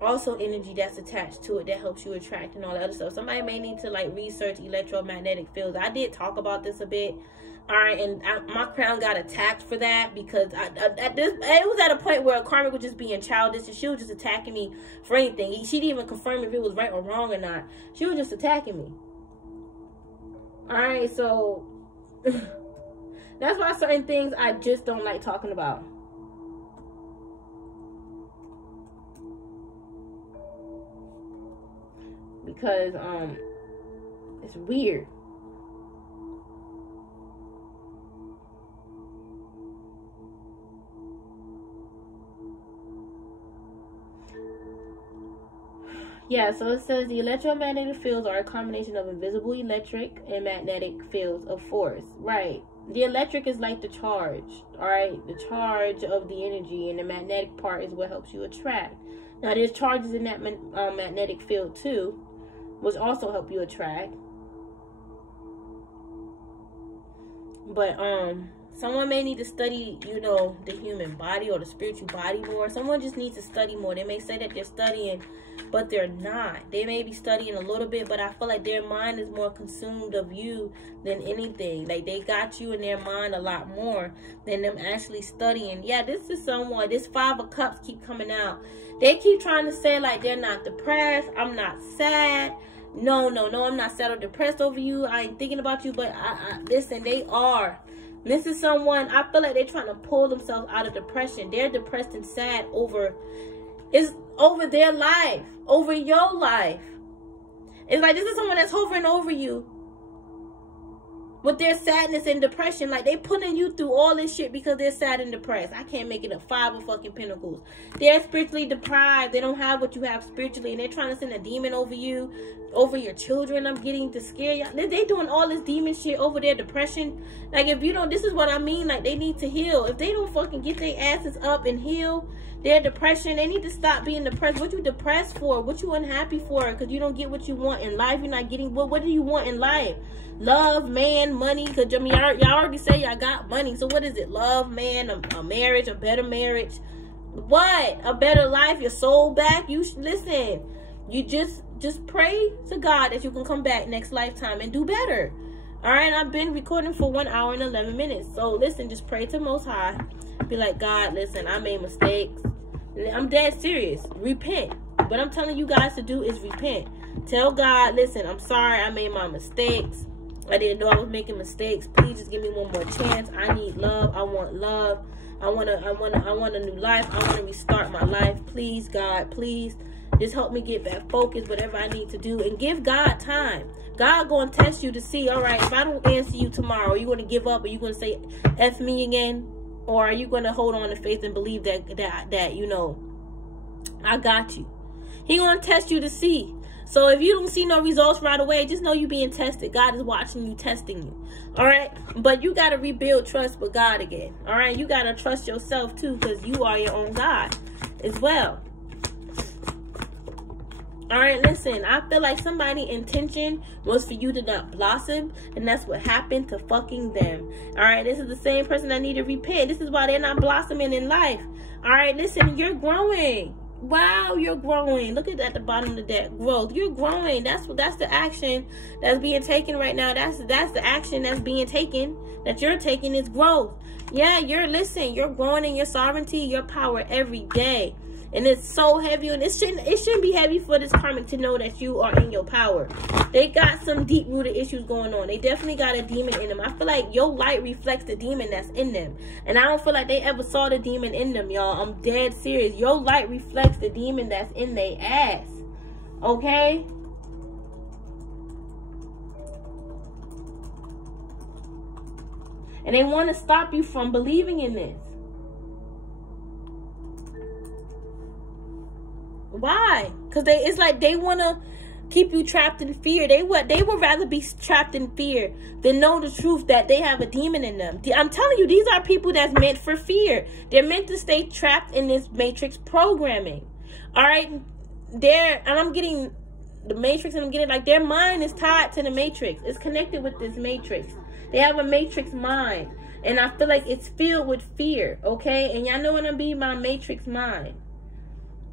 also energy that's attached to it that helps you attract and all that other stuff. Somebody may need to like research electromagnetic fields. I did talk about this a bit. All right, and my crown got attacked for that because it was at a point where a karmic was just being childish and she was just attacking me for anything. She didn't even confirm if it was right or wrong or not. She was just attacking me. All right, so that's why certain things I just don't like talking about. Because it's weird. Yeah, so it says the electromagnetic fields are a combination of invisible electric and magnetic fields of force. Right. The electric is like the charge, all right? The charge of the energy, and the magnetic part is what helps you attract. Now, there's charges in that magnetic field too, which also help you attract. But someone may need to study, you know, the human body or the spiritual body more. Someone just needs to study more. They may say that they're studying, but they're not. They may be studying a little bit, but I feel like their mind is more consumed of you than anything. Like, they got you in their mind a lot more than them actually studying. Yeah, this is someone, this 5 of Cups keep coming out. They keep trying to say, like, they're not depressed. I'm not sad. No, I'm not sad or depressed over you. I ain't thinking about you, but listen, they are. This is someone, I feel like they're trying to pull themselves out of depression. They're depressed and sad over their life, over your life. It's like this is someone that's hovering over you with their sadness and depression. Like, they putting you through all this shit because they're sad and depressed. I can't make it a 5 of fucking Pentacles. They're spiritually deprived. They don't have what you have spiritually, and they're trying to send a demon over you, over your children. I'm getting to scare y'all. They doing all this demon shit over their depression. Like, if you don't, this is what I mean. Like, they need to heal. If they don't fucking get their asses up and heal their depression, they need to stop being depressed. What you depressed for? What you unhappy for? Because you don't get what you want in life. You're not getting what do you want in life? Love, man, money. Because I mean, y'all already say y'all got money. So what is it? Love, man, a marriage, a better marriage. What? A better life, your soul back. You listen. You just pray to God that you can come back next lifetime and do better. All right, I've been recording for 1 hour and 11 minutes. So listen, just pray to Most High. Be like, God, listen, I made mistakes. I'm dead serious. Repent. What I'm telling you guys to do is repent. Tell God, listen, I'm sorry, I made my mistakes. I didn't know I was making mistakes. Please just give me one more chance. I need love. I want love. I want a new life. I want to restart my life. Please, God, please. Just help me get back focused, whatever I need to do. And give God time. God going to test you to see, all right, if I don't answer you tomorrow, are you going to give up? Are you going to say, F me again? Or are you going to hold on to faith and believe that you know, I got you? He going to test you to see. So if you don't see no results right away, just know you're being tested. God is watching you, testing you. All right? But you got to rebuild trust with God again. All right? You got to trust yourself too, because you are your own God as well. All right, listen, I feel like somebody's intention was for you to not blossom, and that's what happened to fucking them. All right, this is the same person that need to repent. This is why they're not blossoming in life. All right, listen, you're growing. Wow, you're growing. Look at the bottom of the deck. Growth. You're growing. That's the action that's being taken right now. That's the action that's being taken, that you're taking, is growth. Yeah, you're growing in your sovereignty, your power every day. And it's so heavy, and it shouldn't be heavy for this karmic to know that you are in your power. They got some deep-rooted issues going on. They definitely got a demon in them. I feel like your light reflects the demon that's in them. And I don't feel like they ever saw the demon in them, y'all. I'm dead serious. Your light reflects the demon that's in their ass. Okay? And they want to stop you from believing in this. Why? Because it's like they want to keep you trapped in fear. They would rather be trapped in fear than know the truth that they have a demon in them. I'm telling you, these are people that's meant for fear. They're meant to stay trapped in this matrix programming. All right? And I'm getting the matrix, and I'm getting like their mind is tied to the matrix. It's connected with this matrix. They have a matrix mind. And I feel like it's filled with fear. Okay? And y'all know what I mean by matrix mind.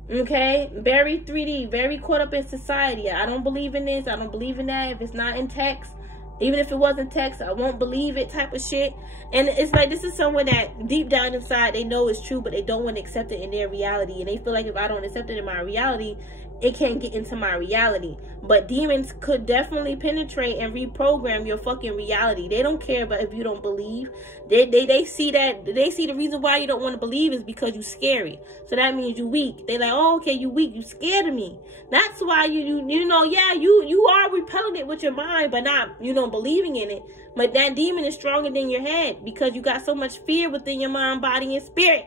Okay, very 3D, very caught up in society. I don't believe in this, I don't believe in that. If it's not in text, even if it wasn't text, I won't believe it type of shit. And it's like, this is someone that deep down inside, they know it's true, but they don't want to accept it in their reality. And they feel like if I don't accept it in my reality, it can't get into my reality. But demons could definitely penetrate and reprogram your fucking reality. They don't care about if you don't believe. They see that, they see the reason why you don't want to believe is because you're scary. So that means you weak. They like, oh, okay, you weak, you scared of me. That's why you know, yeah, you are repelling it with your mind, but not, you know, believing in it. But that demon is stronger than your head because you got so much fear within your mind, body, and spirit.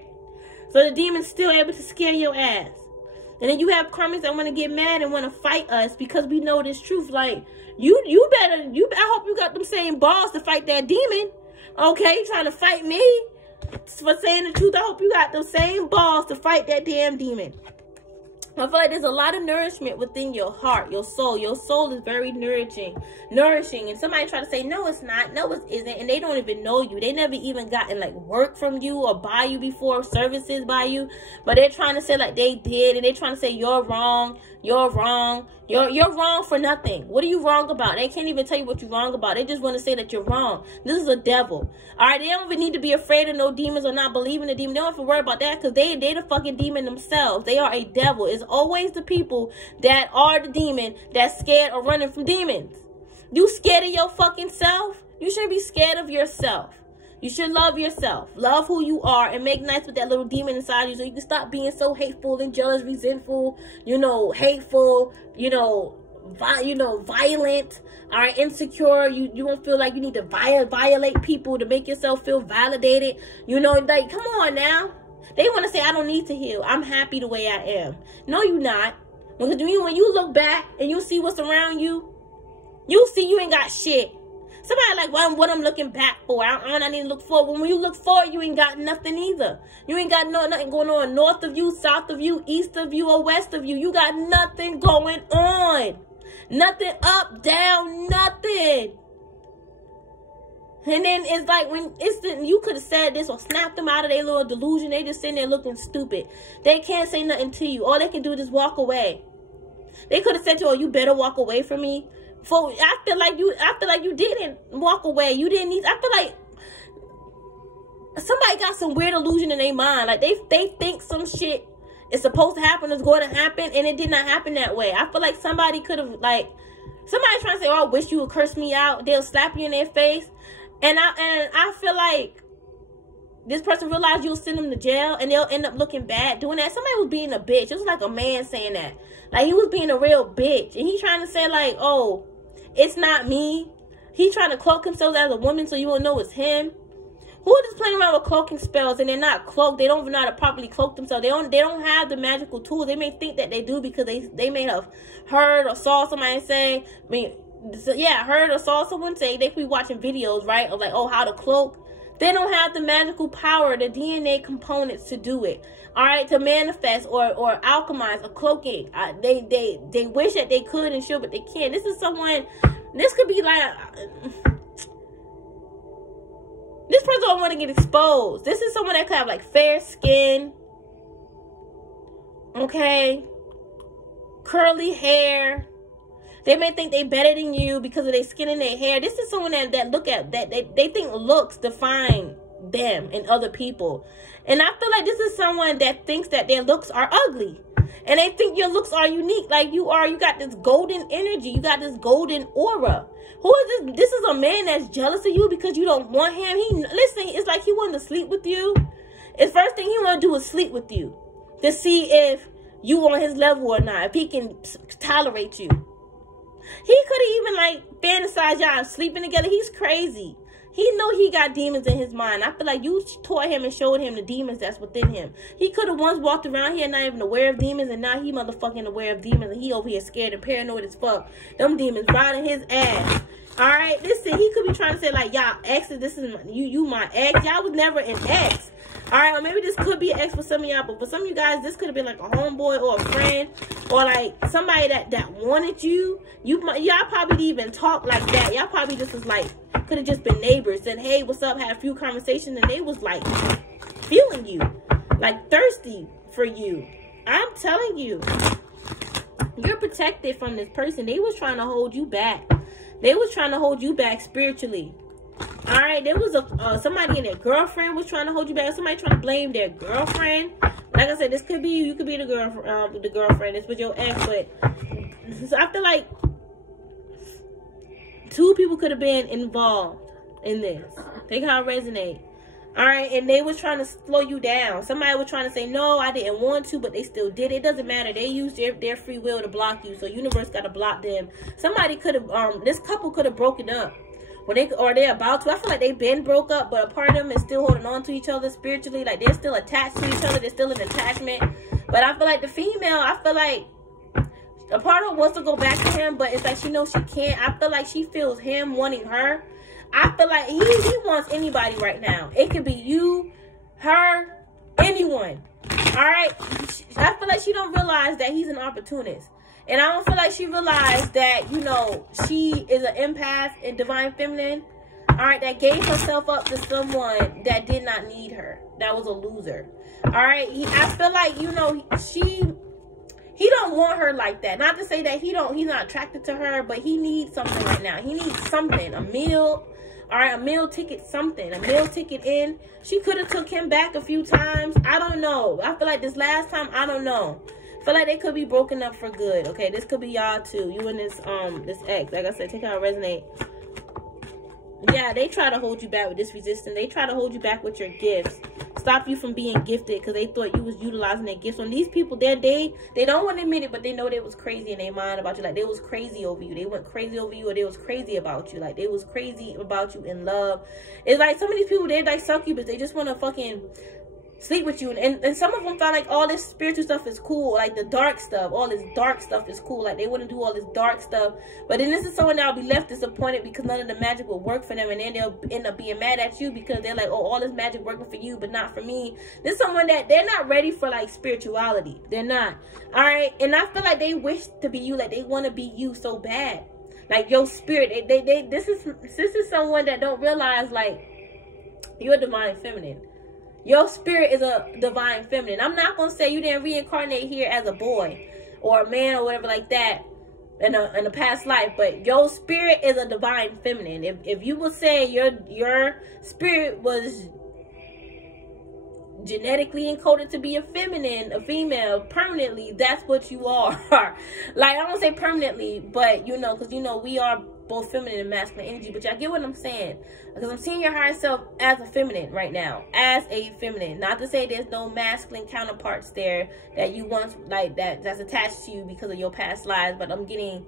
So the demon's still able to scare your ass. And then you have karmics that want to get mad and want to fight us because we know this truth. Like, you better, I hope you got them same balls to fight that demon. Okay, you trying to fight me for saying the truth. I hope you got the same balls to fight that damn demon. I feel like there's a lot of nourishment within your heart, your soul. Your soul is very nourishing. And somebody try to say, no, it's not. No, it isn't. And they don't even know you. They never even gotten like work from you or buy you before, services by you. But they're trying to say like they did. And they're trying to say you're wrong. You're wrong. You're wrong for nothing. What are you wrong about? They can't even tell you what you're wrong about. They just want to say that you're wrong. This is a devil. All right, they don't even need to be afraid of no demons or not believing the demon. They don't have to worry about that because they the fucking demon themselves. They are a devil. It's always the people that are the demon that's scared or running from demons. You scared of your fucking self? You shouldn't be scared of yourself. You should love yourself. Love who you are and make nice with that little demon inside you so you can stop being so hateful and jealous, resentful, you know, hateful, you know, violent, all right, insecure. You won't feel like you need to violate people to make yourself feel validated. You know, like, come on now. They want to say, I don't need to heal. I'm happy the way I am. No, you're not. Because when you look back and you see what's around you, you'll see you ain't got shit. Somebody like, well, what I'm looking back for. I need to look forward. When you look forward, you ain't got nothing either. You ain't got nothing going on north of you, south of you, east of you, or west of you. You got nothing going on. Nothing up, down, nothing. And then it's like when you could have said this or snapped them out of their little delusion. They just sitting there looking stupid. They can't say nothing to you. All they can do is just walk away. They could have said to you, oh, you better walk away from me. I feel like you didn't walk away. You didn't need. I feel like somebody got some weird illusion in their mind. Like they think some shit is supposed to happen, is going to happen, and it did not happen that way. I feel like somebody could have, like, somebody trying to say, oh, I wish you would curse me out. They'll slap you in their face. And I feel like this person realized you'll send them to jail and they'll end up looking bad doing that. Somebody was being a bitch. It was like a man saying that. Like, he was being a real bitch. And he trying to say, like, oh, it's not me. He trying to cloak himself as a woman so you won't know it's him. Who is just playing around with cloaking spells and they're not cloaked? They don't even know how to properly cloak themselves. They don't have the magical tools. They may think that they do because they may have heard or saw somebody say, heard or saw someone say. They could be watching videos, right, of like, oh, how to cloak. They don't have the magical power, the DNA components to do it. All right, to manifest or alchemize or cloaking. They wish that they could and should, but they can't. This is someone. This could be like. This person don't want to get exposed. This is someone that could have like fair skin. Okay. Curly hair. They may think they better than you because of their skin and their hair. This is someone that look at that they think looks define them and other people. And I feel like this is someone that thinks that their looks are ugly. And they think your looks are unique. Like you got this golden energy. You got this golden aura. Who is this? This is a man that's jealous of you because you don't want him. Listen, it's like he wanted to sleep with you. The first thing he want to do is sleep with you to see if you on his level or not, if he can tolerate you. He could have even like fantasized y'all sleeping together. He's crazy. He know he got demons in his mind. I feel like you taught him and showed him the demons that's within him. He could have once walked around here not even aware of demons, and now he motherfucking aware of demons, and he over here scared and paranoid as fuck. Them demons riding his ass. All right, listen, he could be trying to say like, y'all exes, this is you my ex. Y'all was never an ex. All right, or maybe this could be an ex for some of y'all, but for some of you guys, this could have been like a homeboy or a friend or like somebody that wanted you. Y'all probably didn't even talk like that. Y'all probably just was like, could have just been neighbors and hey, what's up, had a few conversations, and they was like feeling you, like thirsty for you. I'm telling you, you're protected from this person. They was trying to hold you back. They was trying to hold you back spiritually. All right, there was somebody and their girlfriend was trying to hold you back. Somebody trying to blame their girlfriend. Like I said, this could be you. You could be the girlfriend. This was your ex, but so I feel like two people could have been involved in this. Take how it resonate. All right, and they was trying to slow you down. Somebody was trying to say, no, I didn't want to, but they still did. It doesn't matter. They used their free will to block you, so universe got to block them. Somebody could have, this couple could have broken up. They're about to. I feel like they've been broke up, but a part of them is still holding on to each other spiritually. Like, they're still attached to each other. They're still in attachment. But I feel like the female, I feel like a part of her wants to go back to him, but it's like she knows she can't. I feel like she feels him wanting her. I feel like he wants anybody right now. It could be you, her, anyone. All right? I feel like she don't realize that he's an opportunist. And I don't feel like she realized that, you know, she is an empath and divine feminine, all right, that gave herself up to someone that did not need her, that was a loser. All right, I feel like, you know, he don't want her like that. Not to say that he's not attracted to her, but he needs something right now. He needs something, a meal, all right, a meal ticket, something, a meal ticket in. She could have took him back a few times. I don't know. I feel like this last time, I don't know. Feel like they could be broken up for good. Okay, this could be y'all too. You and this ex. Like I said, take how it resonate. Yeah, they try to hold you back with this resistance. They try to hold you back with your gifts. Stop you from being gifted because they thought you was utilizing their gifts. On these people, they don't want to admit it, but they know they was crazy in their mind about you. Like, they was crazy over you. They went crazy over you, or they was crazy about you. Like, they was crazy about you in love. It's like some of these people, they're like succubus. They just want to fucking sleep with you, and some of them felt like all this spiritual stuff is cool, like the dark stuff, all this dark stuff is cool, like they want to do all this dark stuff. But then this is someone that'll be left disappointed because none of the magic will work for them, and then they'll end up being mad at you because they're like, oh, all this magic working for you but not for me. This is someone that they're not ready for, like, spirituality. They're not. All right, and I feel like they wish to be you, like they want to be you so bad, like your spirit. This is someone that don't realize, like, you're a divine feminine. Your spirit is a divine feminine. I'm not going to say you didn't reincarnate here as a boy or a man or whatever like that in a past life, but your spirit is a divine feminine. If you would say your spirit was genetically encoded to be a feminine, a female, permanently, that's what you are. Like, I don't say permanently, but, you know, because, you know, we are both feminine and masculine energy, but y'all get what I'm saying, because I'm seeing your higher self as a feminine right now, as a feminine. Not to say there's no masculine counterparts there that you once, like, that's attached to you because of your past lives, but I'm getting,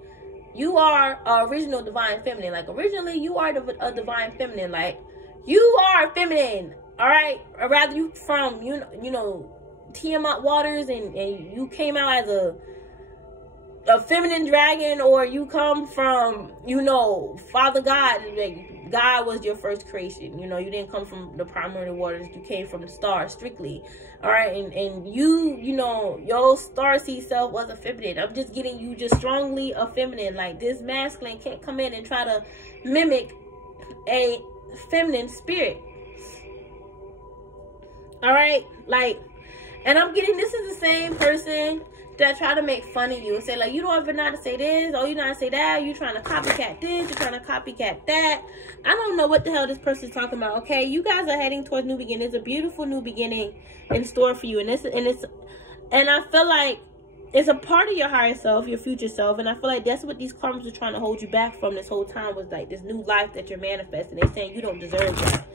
you are original divine feminine. Like, originally you are a divine feminine. Like, you are feminine, all right? Or rather, you from, you know, Tiamat waters, and you came out as a feminine dragon, or you come from, you know, Father God. Like, God was your first creation. You know, you didn't come from the primary waters. You came from the stars strictly. All right, and you know, your starseed self was a feminine. I'm just getting you just strongly a feminine. Like, this masculine can't come in and try to mimic a feminine spirit. All right, like, and I'm getting, this is the same person that try to make fun of you and say, like, you don't ever know how to say this, or you know how to say that, you trying to copycat this, you're trying to copycat that. I don't know what the hell this person's talking about. Okay, you guys are heading towards new beginning. There's a beautiful new beginning in store for you, and I feel like it's a part of your higher self, your future self, and I feel like that's what these karmas are trying to hold you back from this whole time, was like this new life that you're manifesting. They're saying you don't deserve that,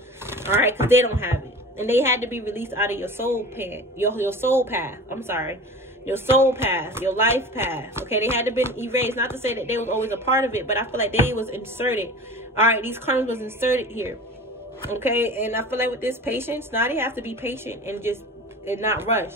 all right, because they don't have it, and they had to be released out of your soul path, your soul path. I'm sorry. Your soul path, your life path. Okay, they had to been erased. Not to say that they was always a part of it, but I feel like they was inserted. All right, these karmas was inserted here. Okay, and I feel like with this patience, now they have to be patient and not rush.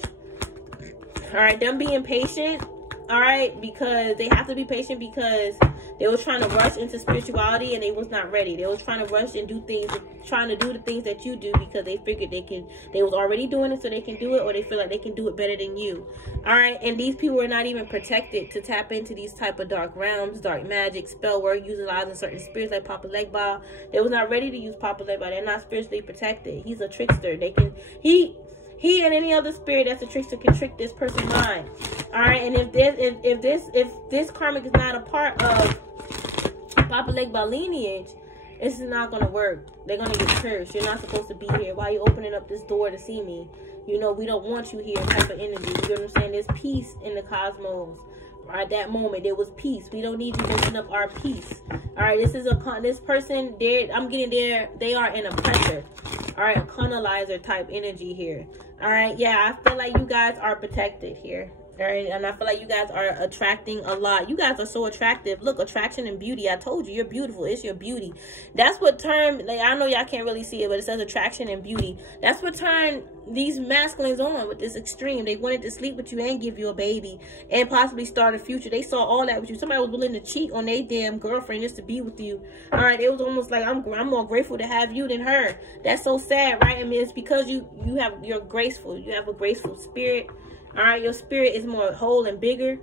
All right, them being patient. All right, because they have to be patient because they was trying to rush into spirituality and they was not ready. They was trying to rush and do things, trying to do the things that you do because they figured they was already doing it so they can do it, or they feel like they can do it better than you. All right, and these people are not even protected to tap into these type of dark realms, dark magic, spell work, utilizing certain spirits like Papa Legba. They was not ready to use Papa Legba. They're not spiritually protected. He's a trickster. He he and any other spirit that's a trickster can trick this person's mind. All right, and if this karmic is not a part of Papa Legba lineage, this is not gonna work. They're gonna get cursed. You're not supposed to be here. Why are you opening up this door to see me? You know, we don't want you here, type of energy. You know what I'm saying? There's peace in the cosmos. At that moment, there was peace. We don't need you messing up our peace. All right, this person, I'm getting there. They are an oppressor. All right, a colonizer type energy here. All right, yeah, I feel like you guys are protected here. All right, and I feel like you guys are attracting a lot. You guys are so attractive. Look, attraction and beauty. I told you, you're beautiful. It's your beauty. That's what turned, like, I know y'all can't really see it, but it says attraction and beauty. That's what turned these masculines on with this extreme. They wanted to sleep with you and give you a baby and possibly start a future. They saw all that with you. Somebody was willing to cheat on their damn girlfriend just to be with you. All right, it was almost like, I'm more grateful to have you than her. That's so sad, right? I mean, it's because you're graceful. You have a graceful spirit. All right, your spirit is more whole and bigger.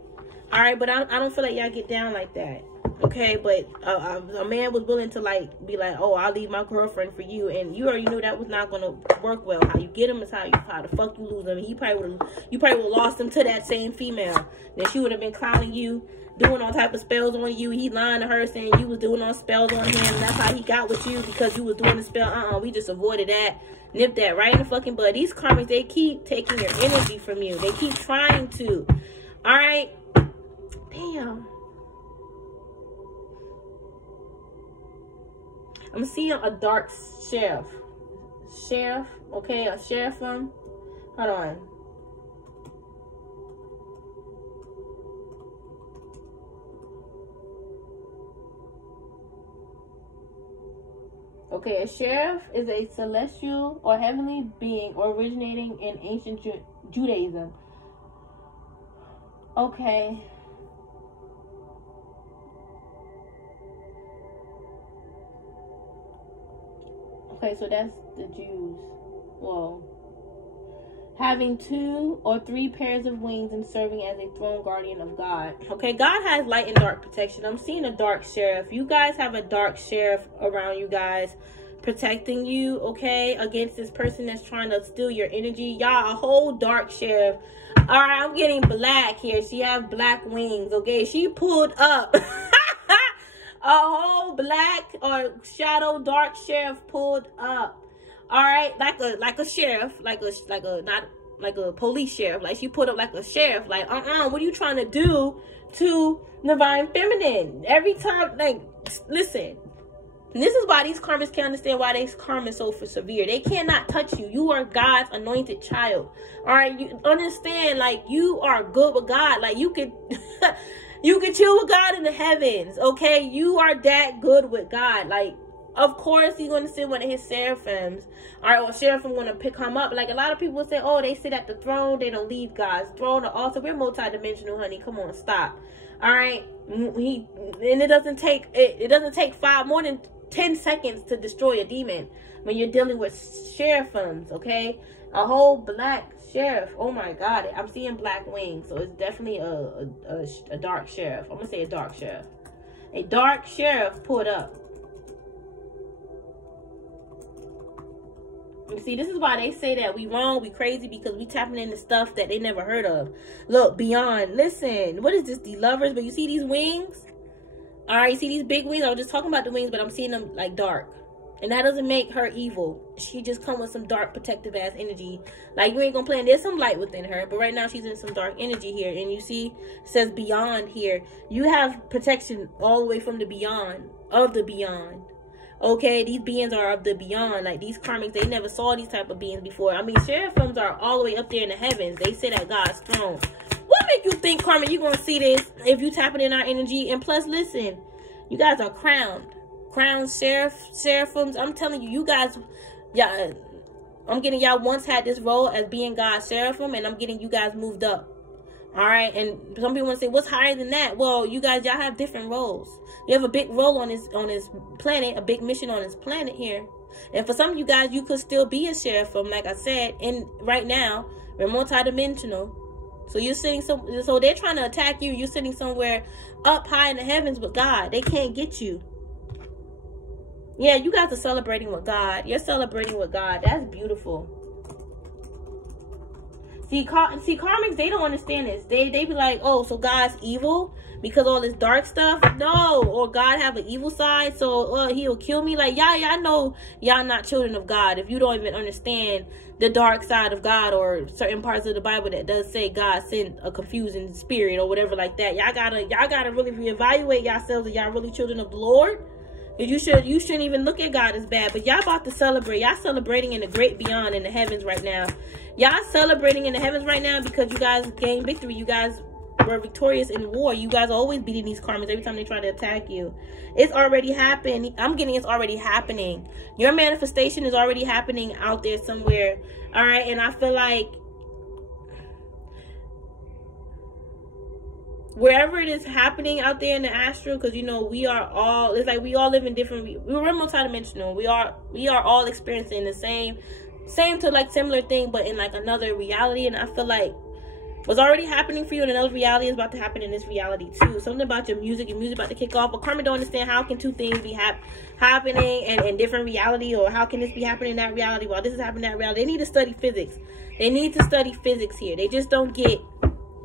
All right, but I don't feel like y'all get down like that. Okay, but a man was willing to be like, oh, I'll leave my girlfriend for you, and you already knew that was not gonna work well. How you get him is how the fuck you lose him. You probably would have lost him to that same female. Then she would have been clowning you, doing all type of spells on you. He lying to her saying you was doing all spells on him, and that's how he got with you, because you was doing the spell. We just avoided that. Nip that right in the fucking bud. These karmics, they keep taking your energy from you. They keep trying to. All right. Damn. I'm seeing a dark sheriff. Sheriff. Okay, a sheriff from. Hold on. Okay, a sheriff is a celestial or heavenly being originating in ancient Judaism. Okay. Okay, so that's the Jews. Whoa. Having 2 or 3 pairs of wings and serving as a throne guardian of God. Okay, God has light and dark protection. I'm seeing a dark sheriff. You guys have a dark sheriff around you guys protecting you, okay, against this person that's trying to steal your energy. Y'all, a whole dark sheriff. All right, I'm getting black here. She have black wings, okay? She pulled up. A whole black or shadow dark sheriff pulled up. All right, like a sheriff, not like a police sheriff. Like, she put up like a sheriff. Like, what are you trying to do to divine feminine? Every time, like, listen. This is why these karmas can't understand why these karmas so severe. They cannot touch you. You are God's anointed child. All right, you understand? Like, you are good with God. Like, you could, you can chill with God in the heavens. Okay, you are that good with God. Like, of course, he's going to sit one of his seraphims. All right, or seraphim going to pick him up. Like, a lot of people say, oh, they sit at the throne. They don't leave God's throne or altar. We're multidimensional, honey. Come on, stop. All right, and it doesn't take more than 10 seconds to destroy a demon when you're dealing with seraphims. Okay, a whole black sheriff. Oh my God, I'm seeing black wings, so it's definitely a dark sheriff. I'm gonna say a dark sheriff. A dark sheriff pulled up. You see, this is why they say that we wrong, we crazy, because we tapping into stuff that they never heard of. Look, beyond. Listen, what is this? The lovers, but you see these wings? All right, you see these big wings? I was just talking about the wings, but I'm seeing them like dark. And that doesn't make her evil. She just come with some dark protective ass energy. Like, you ain't gonna play. There's some light within her, but right now she's in some dark energy here. And you see, it says beyond here. You have protection all the way from the beyond, of the beyond. Okay, these beings are of the beyond. Like, these karmics, they never saw these type of beings before. I mean, seraphims are all the way up there in the heavens. They sit at God's throne. What make you think, Karma, you gonna see this if you tapping in our energy? And plus, listen, you guys are crowned seraphims. I'm telling you, you guys, yeah, I'm getting y'all once had this role as being God's seraphim, and I'm getting you guys moved up. All right, and some people want to say, what's higher than that? Well, you guys, y'all have different roles. You have a big role on this planet, a big mission on this planet here. And for some of you guys, you could still be a seraphim, like I said. And right now, we're multidimensional. So you're sitting so they're trying to attack you. You're sitting somewhere up high in the heavens with God. They can't get you. Yeah, you guys are celebrating with God. You're celebrating with God. That's beautiful. See, karmics, they don't understand this. They be like, oh, so God's evil because all this dark stuff? No. Or God have an evil side, so he'll kill me? Like, y'all know y'all not children of God if you don't even understand the dark side of God, or certain parts of the Bible that does say God sent a confusing spirit or whatever like that. Y'all gotta really reevaluate yourselves if y'all really children of the Lord. You shouldn't even look at God as bad. But y'all about to celebrate. Y'all celebrating in the great beyond, in the heavens right now. Y'all celebrating in the heavens right now because you guys gained victory. You guys were victorious in war. You guys are always beating these karmas every time they try to attack you. It's already happened. I'm getting it's already happening. Your manifestation is already happening out there somewhere. All right. And I feel like wherever it is happening out there in the astral, because you know we are all, it's like we all live in different, we're multidimensional. We are all experiencing the same to like similar thing, but in like another reality. And I feel like what's already happening for you in another reality is about to happen in this reality too. Something about your music about to kick off. But karma don't understand how can two things be happening and in different reality, or how can this be happening in that reality while this is happening in that reality. They need to study physics. They need to study physics here. They just don't get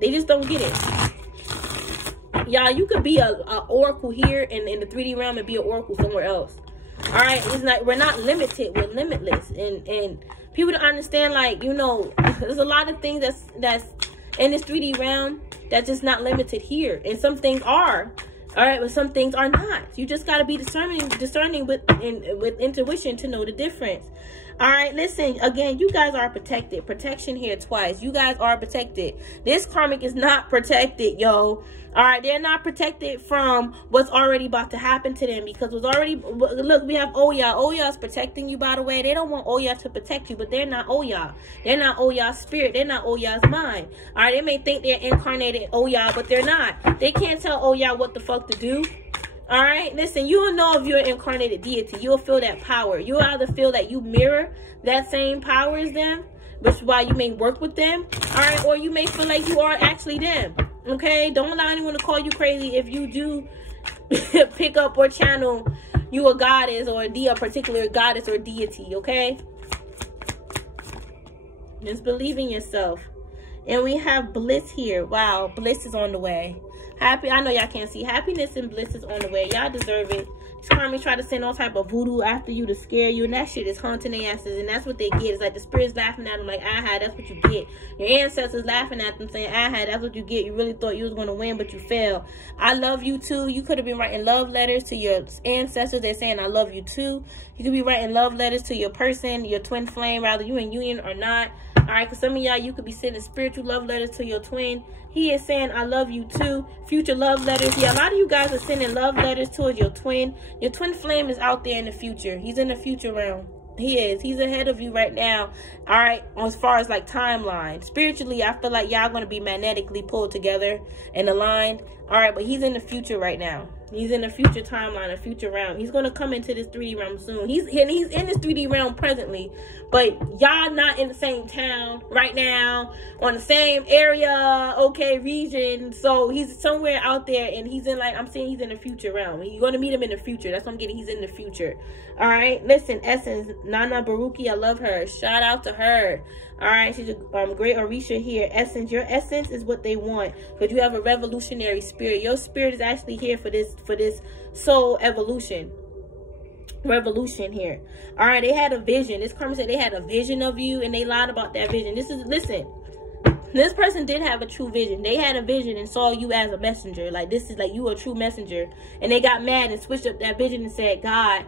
it. Y'all, you could be a oracle here in the 3D realm and be an oracle somewhere else. All right, it's not, we're not limited, we're limitless. And people don't understand, like, you know, there's a lot of things that's in this 3D realm that's just not limited here. And some things are, all right, but some things are not. You just got to be discerning with intuition to know the difference. All right, listen, again, you guys are protected. Protection here twice. You guys are protected. This karmic is not protected, yo. All right, they're not protected from what's already about to happen to them, because what's already, look, we have Oya. Oya is protecting you, by the way. They don't want Oya to protect you, but they're not Oya. They're not Oya's spirit. They're not Oya's mind. All right, they may think they're incarnated Oya, but they're not. They can't tell Oya what the fuck to do. All right, listen, you will know if you're an incarnated deity. You'll feel that power. You'll either feel that you mirror that same power as them, which is why you may work with them. All right, or you may feel like you are actually them. Okay, don't allow anyone to call you crazy if you do pick up or channel you a goddess or a particular goddess or deity. Okay, just believe in yourself. And we have bliss here. Wow, bliss is on the way. Happy, I know y'all can't see. Happiness and bliss is on the way. Y'all deserve it. These karmics try to send all type of voodoo after you to scare you, and that shit is haunting their asses, and that's what they get. It's like the spirits laughing at them like, aha, that's what you get. Your ancestors laughing at them saying, aha, that's what you get. You really thought you was going to win, but you failed. I love you too. You could have been writing love letters to your ancestors. They're saying, I love you too. You could be writing love letters to your person, your twin flame, rather you in union or not. All right, because some of y'all, you could be sending spiritual love letters to your twin. He is saying, I love you too. Future love letters. Yeah, a lot of you guys are sending love letters towards your twin. Your twin flame is out there in the future. He's in the future realm. He is. He's ahead of you right now. All right, as far as like timeline. Spiritually, I feel like y'all going to be magnetically pulled together and aligned. All right, but he's in the future right now. He's in the future timeline, a future realm. He's going to come into this 3D realm soon. He's in this 3D realm presently, but y'all not in the same town right now, on the same area, okay, region. So he's somewhere out there, and he's in, like, I'm saying he's in the future realm. You're going to meet him in the future. That's what I'm getting. He's in the future. All right, listen, Essence, Nana Baruki, I love her. Shout out to her. All right, she's a great Orisha here. Essence, your essence is what they want, because you have a revolutionary spirit. Your spirit is actually here for this soul evolution. Revolution here. All right, they had a vision. This karma said they had a vision of you, and they lied about that vision. Listen, this person did have a true vision. They had a vision and saw you as a messenger. Like, this is like you a true messenger, and they got mad and switched up that vision and said God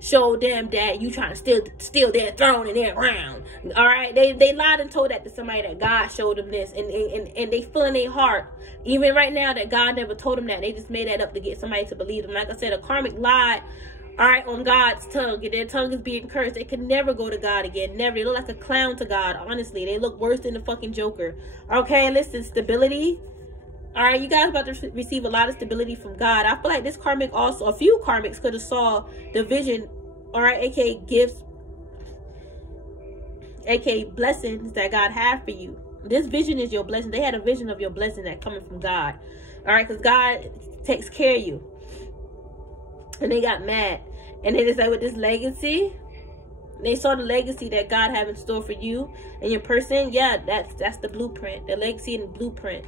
showed them that you trying to steal their throne and their crown. All right, they lied and told that to somebody, that God showed them this, and they feel in their heart even right now that God never told them that. They just made that up to get somebody to believe them. Like I said, a karmic lied, all right, on God's tongue, and their tongue is being cursed. They could never go to God again. Never. They look like a clown to God. Honestly, they look worse than the fucking Joker. Okay, listen, stability. All right, you guys about to receive a lot of stability from God. I feel like this karmic also, a few karmics could have saw the vision, all right, aka gifts, aka blessings that God had for you. This vision is your blessing. They had a vision of your blessing that coming from God. All right, because God takes care of you. And they got mad. And then it's like with this legacy, they saw the legacy that God have in store for you and your person. Yeah, that's the blueprint, the legacy and the blueprint.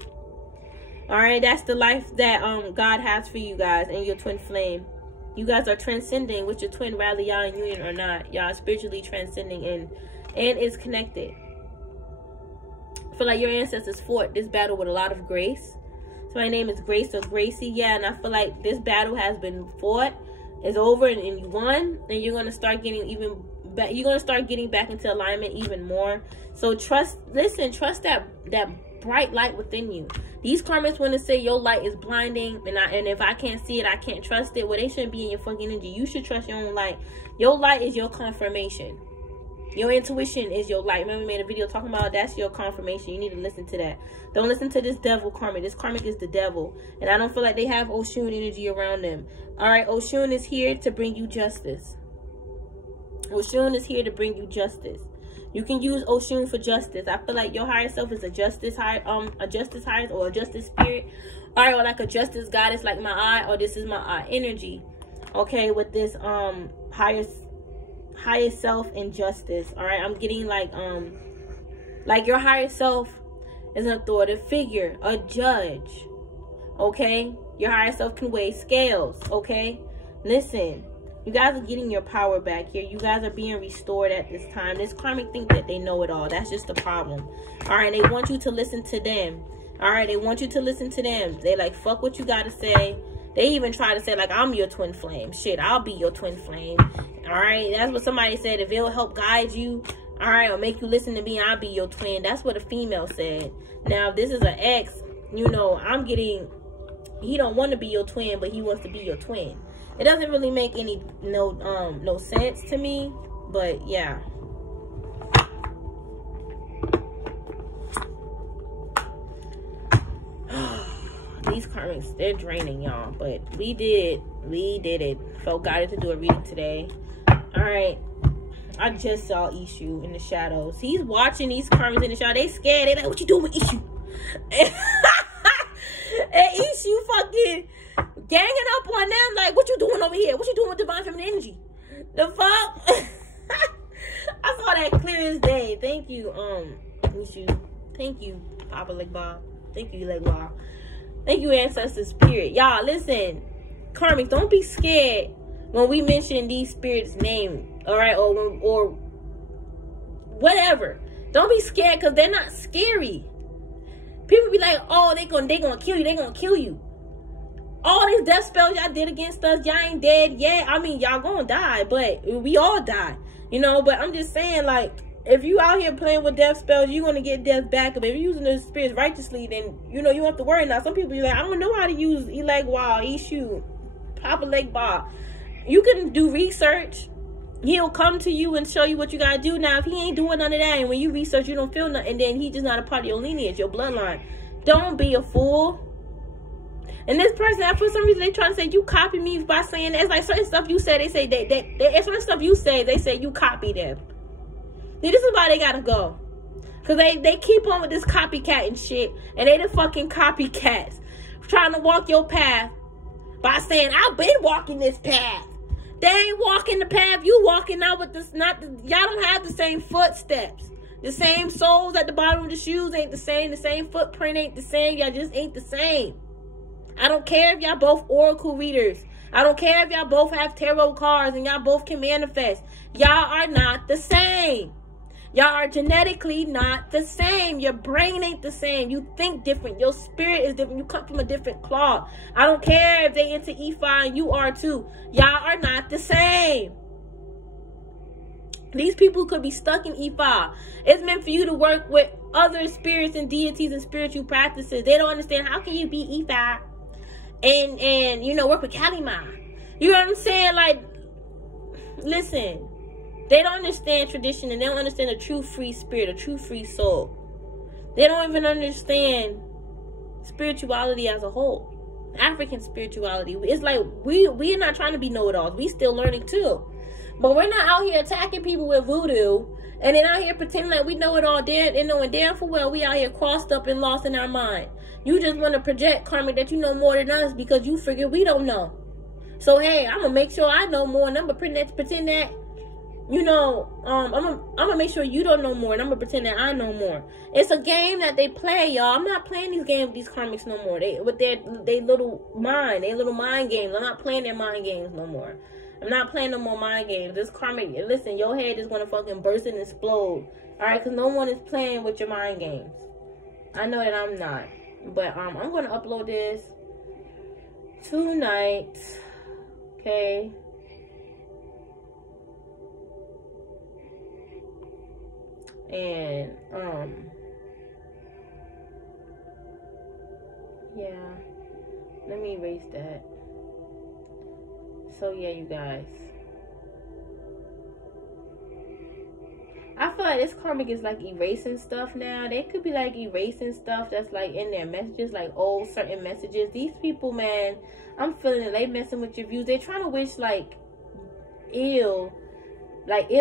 All right, that's the life that God has for you guys and your twin flame. You guys are transcending with your twin, whether y'all in union or not. Y'all spiritually transcending and it's connected. I feel like your ancestors fought this battle with a lot of grace. So my name is Grace or Gracie. Yeah, and I feel like this battle has been fought, is over, and you won, and you're gonna start getting even back. You're gonna start getting back into alignment even more. So trust that bright light within you. These karmics want to say your light is blinding, and if I can't see it, I can't trust it. Well, they shouldn't be in your fucking energy. You should trust your own light. Your light is your confirmation. Your intuition is your light. Remember, we made a video talking about that's your confirmation. You need to listen to that. Don't listen to this devil karmic. This karmic is the devil. And I don't feel like they have Oshun energy around them. Alright, Oshun is here to bring you justice. Oshun is here to bring you justice. You can use Oshun for justice. I feel like your higher self is a justice higher, or a justice spirit. Alright, or like a justice goddess like my eye, or this is my eye energy. Okay, with this higher self and justice. All right, I'm getting like your higher self is an authoritative figure, a judge. Okay, your higher self can weigh scales. Okay, listen, you guys are getting your power back here. You guys are being restored at this time. This karmic think that they know it all. That's just the problem. All right, they want you to listen to them. All right, they want you to listen to them. They like, fuck what you gotta say. They even try to say like, I'm your twin flame. Shit, I'll be your twin flame. All right, that's what somebody said. If it'll help guide you, all right, or make you listen to me, I'll be your twin. That's what a female said. Now, if this is an ex, you know, I'm getting, he don't want to be your twin, but he wants to be your twin. It doesn't really make any no sense to me, but yeah. These karmics, they're draining, y'all, but we did it. Felt guided to do a reading today. All right, I just saw Ishu in the shadows. He's watching these karmics in the shadow. They scared. They like, what you doing with Ishu? And Ishu fucking ganging up on them like, what you doing over here? What you doing with divine feminine energy? The fuck? I saw that clear as day. Thank you, Ishu. Thank you, Papa Legba. Thank you, Legba. Thank you, ancestors, spirit. Y'all, listen, karmics, don't be scared when we mention these spirits' name, all right, or whatever. Don't be scared, because they're not scary. People be like, oh, they gonna kill you. They gonna kill you. All these death spells y'all did against us, y'all ain't dead yet. I mean, y'all gonna die, but we all die, you know. But I'm just saying, like, if you out here playing with death spells, you're going to get death back. But if you're using the spirits righteously, then, you know, you don't have to worry. Now, some people be like, I don't know how to use Elegwa, Ishu, Papa Legba. You can do research. He'll come to you and show you what you got to do. Now, if he ain't doing none of that, and when you research, you don't feel nothing, then he's just not a part of your lineage, your bloodline. Don't be a fool. And this person, for some reason, they trying to say you copy me by saying that. It's like certain stuff you say, they say, certain stuff you say, they say you copy them. See, this is why they gotta go. Because they keep on with this copycat and shit. And they the fucking copycats. Trying to walk your path by saying, I've been walking this path. They ain't walking the path you walking out with this. Y'all don't have the same footsteps. The same soles at the bottom of the shoes ain't the same. The same footprint ain't the same. Y'all just ain't the same. I don't care if y'all both oracle readers. I don't care if y'all both have tarot cards and y'all both can manifest. Y'all are not the same. Y'all are genetically not the same. Your brain ain't the same. You think different. Your spirit is different. You come from a different cloth. I don't care if they into Ifa and you are too. Y'all are not the same. These people could be stuck in Ifa. It's meant for you to work with other spirits and deities and spiritual practices. They don't understand, how can you be Ifa and you know, work with Kalima? You know what I'm saying? Like, listen. They don't understand tradition, and they don't understand a true free spirit, a true free soul. They don't even understand spirituality as a whole. African spirituality. It's like we are not trying to be know-it-alls. We still learning too. But we're not out here attacking people with voodoo and then out here pretending like we know it all, and knowing damn for well we out here crossed up and lost in our mind. You just want to project, karmic, that you know more than us because you figure we don't know. So hey, I'm gonna make sure I know more, and I'm gonna pretend that you know, I'm gonna make sure you don't know more, and I'm gonna pretend that I know more. It's a game that they play, y'all. I'm not playing these games with these karmics no more. With their little mind games. I'm not playing their mind games no more. I'm not playing no more mind games. This karmic, listen, your head is gonna fucking burst and explode. Alright, because no one is playing with your mind games. I know that I'm not. But I'm gonna upload this tonight. Okay. And yeah, let me erase that. So yeah, you guys, I feel like this karmic is like erasing stuff now. They could be like erasing stuff that's like in their messages, like old certain messages. These people, man, I'm feeling it. They messing with your views. They're trying to wish like ill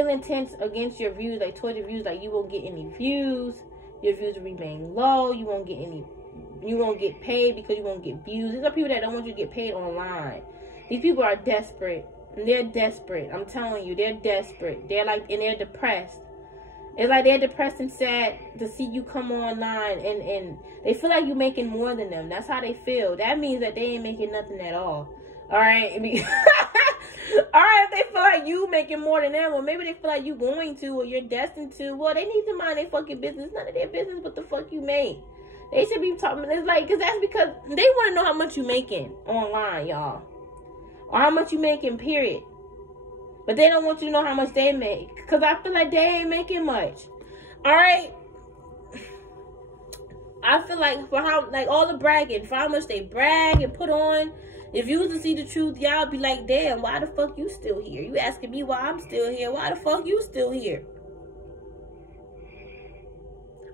intents against your views, like towards your views, like you won't get any views, your views will remain low, you won't get paid because you won't get views. These are people that don't want you to get paid online. These people are desperate. They're desperate. I'm telling you, they're desperate. They're like, and they're depressed. It's like they're depressed and sad to see you come online, and they feel like you're making more than them. That's how they feel. That means that they ain't making nothing at all. Alright? Alright, if they feel like you making more than them, or maybe they feel like you going to, or you're destined to, well, they need to mind their fucking business. None of their business what the fuck you make. They should be talking. It's like, because that's because they want to know how much you making online, y'all. Or how much you making, period. But they don't want you to know how much they make. Because I feel like they ain't making much. Alright? I feel like for how, like all the bragging, for how much they brag and put on. If you was to see the truth, y'all be like, damn, why the fuck you still here? You asking me why I'm still here. Why the fuck you still here?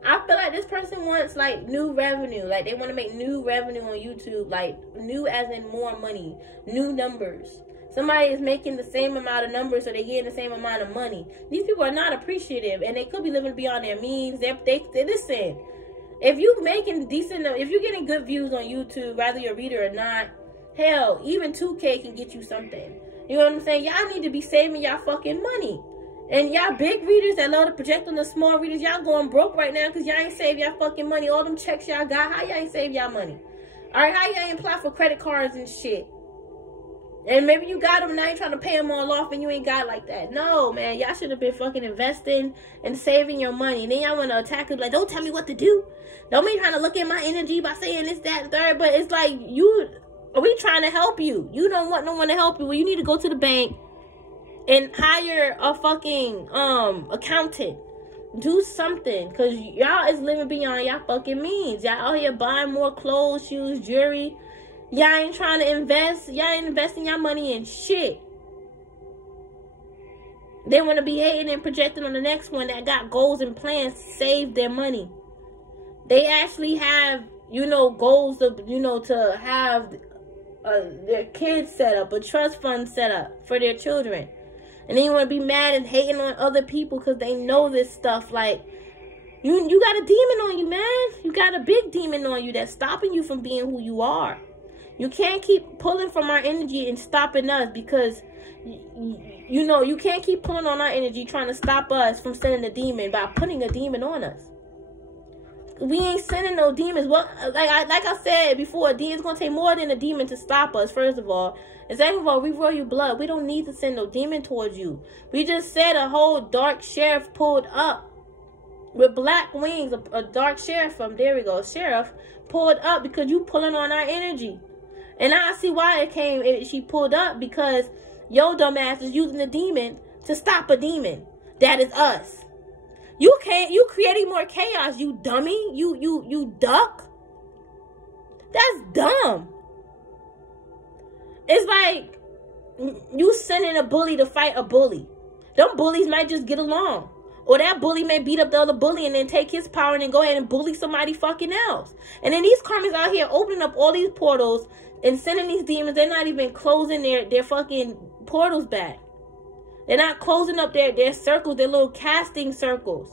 I feel like this person wants like new revenue. Like they want to make new revenue on YouTube. Like new as in more money. New numbers. Somebody is making the same amount of numbers, so they're getting the same amount of money. These people are not appreciative, and they could be living beyond their means. They listen. If you making decent, if you're getting good views on YouTube, whether you're a reader or not, hell, even 2K can get you something. You know what I'm saying? Y'all need to be saving y'all fucking money. And y'all big readers that love to project on the small readers, y'all going broke right now because y'all ain't save y'all fucking money. All them checks y'all got, how y'all ain't save y'all money? Alright, how y'all ain't apply for credit cards and shit? And maybe you got them and now you trying to pay them all off and you ain't got like that. No, man, y'all should have been fucking investing and saving your money. And then y'all want to attack it like, don't tell me what to do. Don't be trying to look at my energy by saying this, that, and third. But it's like, we trying to help you. You don't want no one to help you. Well, you need to go to the bank and hire a fucking accountant. Do something, because y'all is living beyond y'all fucking means. Y'all out here buying more clothes, shoes, jewelry. Y'all ain't trying to invest. Y'all ain't investing y'all money in shit. They want to be hating and projecting on the next one that got goals and plans to save their money. They actually have, goals to, to have their kids set up, a trust fund set up for their children. And then you want to be mad and hating on other people because they know this stuff. Like, you got a demon on you, man. You got a big demon on you that's stopping you from being who you are. You can't keep pulling from our energy and stopping us because, you can't keep pulling on our energy trying to stop us from sending a demon by putting a demon on us. We ain't sending no demons. Well, like I said before, it's going to take more than a demon to stop us, first of all. And second of all, we royal blood. We don't need to send no demon towards you. We just said a whole dark sheriff pulled up with black wings. A dark sheriff sheriff pulled up because you pulling on our energy. And now I see why she pulled up, because your dumb ass is using the demon to stop a demon. That is us. You creating more chaos, you dummy. You duck. That's dumb. It's like you sending a bully to fight a bully. Them bullies might just get along. Or that bully may beat up the other bully and then take his power and then go ahead and bully somebody fucking else. And then these karmas out here opening up all these portals and sending these demons. They're not even closing their fucking portals back. They're not closing up their circles, their little casting circles.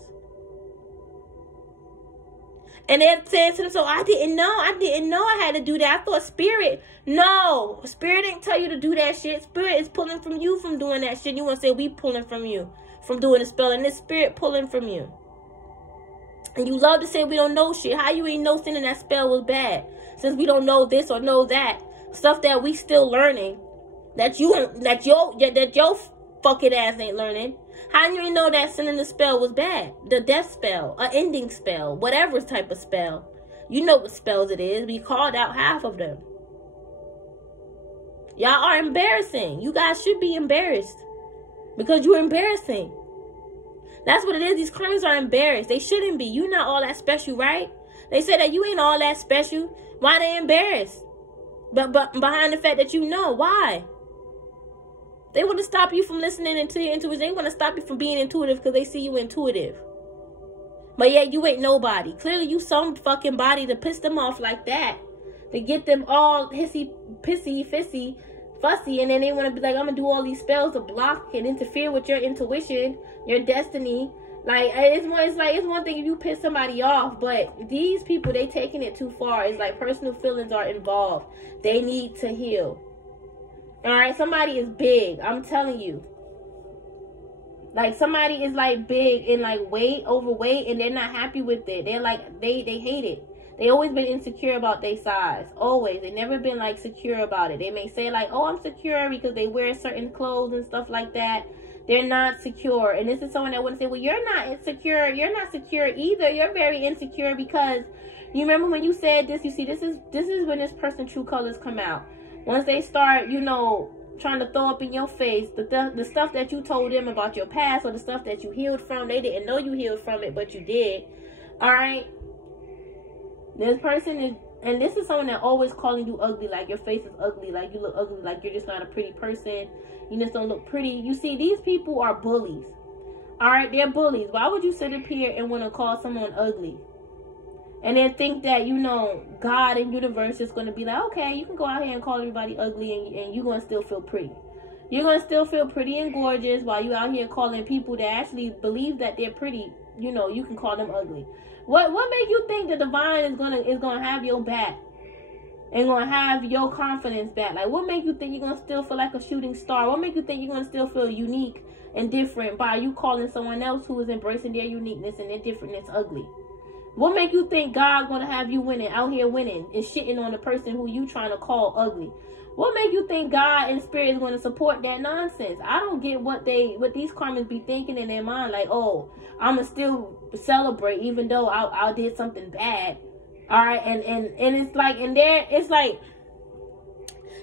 And they're saying to them, so I didn't know I had to do that. I thought Spirit. No, Spirit didn't tell you to do that shit. Spirit is pulling from you from doing that shit. You want to say we pulling from you. from doing a spell, and this spirit pulling from you. And you love to say we don't know shit. How you ain't know sending that spell was bad? Since we don't know this or know that. Stuff that we still learning. That your fucking ass ain't learning. How do you know that sending the spell was bad? The death spell, a ending spell, whatever type of spell. You know what spells it is. We called out half of them. Y'all are embarrassing. You guys should be embarrassed. Because you're embarrassing. That's what it is. These criminals are embarrassed. They shouldn't be. You're not all that special, right? They say that you ain't all that special. Why they embarrassed? But behind the fact that you know. Why? They want to stop you from listening into your intuition. They want to stop you from being intuitive because they see you intuitive. But yet you ain't nobody. Clearly you some fucking body to piss them off like that. To get them all hissy, pissy, fissy, fussy. And then they want to be like, I'm going to do all these spells to block and interfere with your intuition, your destiny. Like, it's one thing if you piss somebody off. But these people, they taking it too far. It's like personal feelings are involved. They need to heal. Alright, somebody is big. I'm telling you. Like, somebody is like big and like overweight, and they're not happy with it. They're like, they hate it. They always been insecure about their size. Always. They never been like secure about it. They may say like, oh, I'm secure because they wear certain clothes and stuff like that. They're not secure. And this is someone that wouldn't say, well, you're not insecure. You're not secure either. You're very insecure because you remember when you said this, you see, this is when this person's true colors come out. Once they start, you know, trying to throw up in your face the stuff that you told them about your past or the stuff that you healed from. They didn't know you healed from it, but you did. All right. This person is, and this is someone that always calling you ugly, like your face is ugly, like you look ugly, like you're just not a pretty person. You just don't look pretty. You see, these people are bullies. All right, they're bullies. Why would you sit up here and want to call someone ugly? And then think that, you know, God and universe is going to be like, okay, you can go out here and call everybody ugly and you're going to still feel pretty. You're going to still feel pretty and gorgeous while you out here calling people that actually believe that they're pretty, you know, you can call them ugly. What make you think the divine is gonna have your back and gonna have your confidence back? Like, what make you think you're gonna still feel like a shooting star? What make you think you're gonna still feel unique and different by you calling someone else who is embracing their uniqueness and their differentness ugly? What make you think God's gonna have you winning, out here winning and shitting on the person who you trying to call ugly? What make you think God and spirit is going to support that nonsense? I don't get what these karmas be thinking in their mind. Like, oh, I'ma still celebrate even though I did something bad. All right, and it's like, and it's like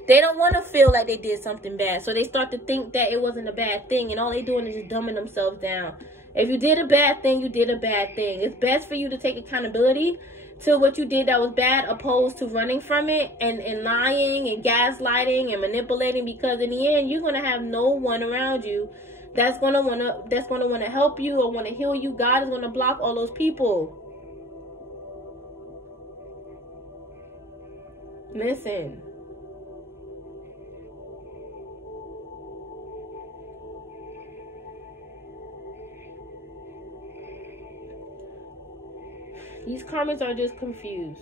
they don't want to feel like they did something bad, so they start to think that it wasn't a bad thing, and all they doing is just dumbing themselves down. If you did a bad thing, you did a bad thing. It's best for you to take accountability to what you did that was bad, opposed to running from it and lying and gaslighting and manipulating, because in the end you're gonna have no one around you that's gonna wanna help you or wanna heal you. God is gonna block all those people. Listen. These comments are just confused.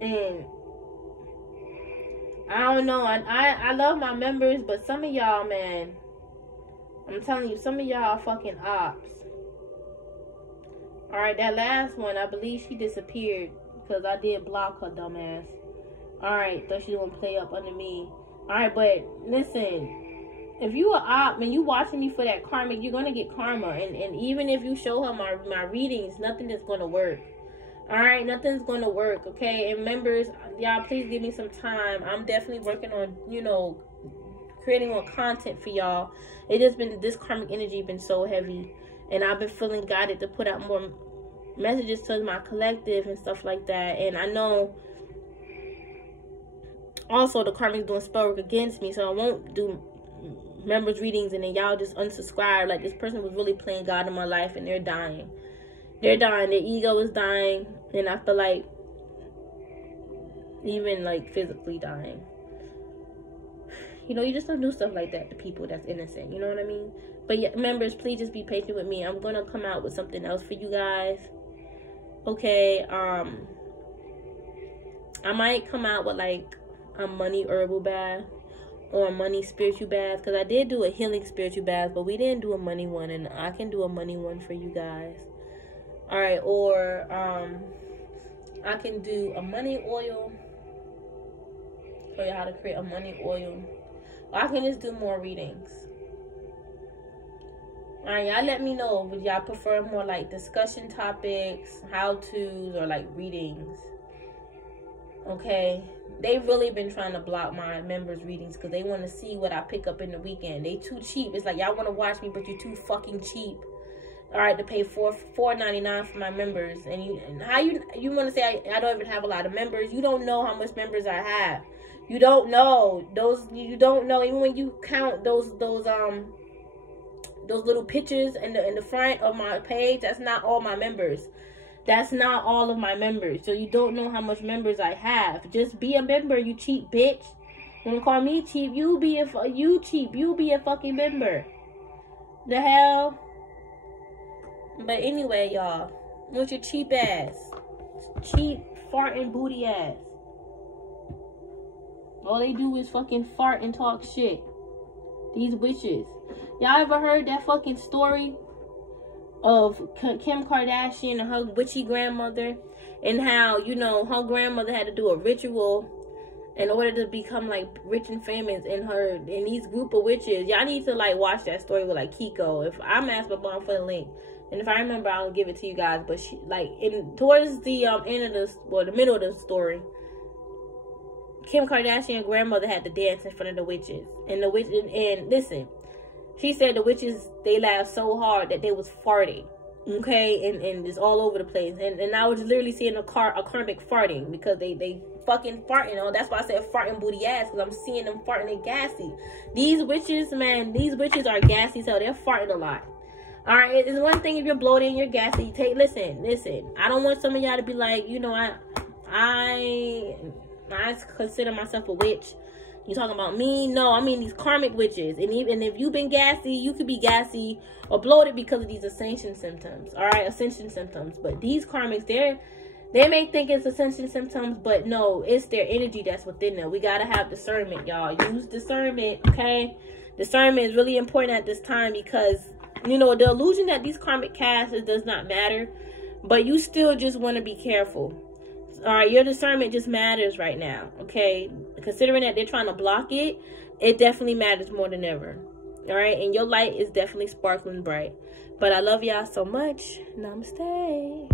And I don't know. I love my members, but some of y'all, man, I'm telling you, some of y'all are fucking ops. Alright, that last one, I believe she disappeared because I did block her dumbass. Alright, thought she wouldn't play up under me. Alright, but listen. If you are op and you watching me for that karmic, you're gonna get karma. And even if you show her my readings, nothing is gonna work. Alright, nothing's gonna work, okay? And members, y'all, please give me some time. I'm definitely working on, you know, creating more content for y'all. It just been, this karmic energy been so heavy, and I've been feeling guided to put out more messages to my collective and stuff like that. And I know also the karmic doing spell work against me, so I won't do members readings and then y'all just unsubscribe. Like, this person was really playing God in my life and they're dying. They're dying. Their ego is dying, and I feel like even like physically dying. You know, you just don't do stuff like that to people that's innocent, you know what I mean? But yeah, members, please just be patient with me. I'm gonna come out with something else for you guys. Okay, I might come out with like a money herbal bath, on money spiritual baths, because I did do a healing spiritual bath, but we didn't do a money one, and I can do a money one for you guys. All right, or I can do a money oil. Show you how to create a money oil. Or I can just do more readings. All right, y'all let me know. Would y'all prefer more like discussion topics, how-tos, or like readings? Okay, they've really been trying to block my members' readings because they want to see what I pick up in the weekend. They too cheap. It's like, y'all want to watch me, but you're too fucking cheap. All right, to pay $4.99 for my members, and how you want to say I don't even have a lot of members? You don't know how much members I have. You don't know those. You don't know even when you count those little pictures in the front of my page. That's not all my members. That's not all of my members. So you don't know how much members I have. Just be a member, you cheap bitch. You wanna call me cheap? You cheap. You be a fucking member. The hell. But anyway, y'all, what's your cheap ass? Cheap farting booty ass. All they do is fucking fart and talk shit. These witches. Y'all ever heard that fucking story of Kim Kardashian and her witchy grandmother, and how, you know, her grandmother had to do a ritual in order to become like rich and famous, in these group of witches? Y'all need to like watch that story with like Kiko. If I'm asking my mom for the link, and if I remember, I'll give it to you guys. But she, like, towards the end of the middle of the story, Kim Kardashian grandmother had to dance in front of the witches, and listen, she said the witches, they laughed so hard that they was farting, okay, and it's all over the place, and I was literally seeing a karmic farting, because they fucking farting. Oh, that's why I said farting booty ass, because I'm seeing them farting and gassy. These witches, man, these witches are gassy, so they're farting a lot. All right, it's one thing if you're bloated and you're gassy. Listen. I don't want some of y'all to be like, you know, I consider myself a witch. You talking about me? No, I mean these karmic witches. And even if you've been gassy, you could be gassy or bloated because of these ascension symptoms. All right, ascension symptoms. But these karmics, they may think it's ascension symptoms, but no, it's their energy that's within them. We gotta have discernment, y'all. Use discernment, okay? Discernment is really important at this time, because, you know, the illusion that these karmic casts, it does not matter, but you still just want to be careful. All right, your discernment just matters right now, okay? Considering that they're trying to block it, it definitely matters more than ever. All right, and your light is definitely sparkling bright. But I love y'all so much. Namaste.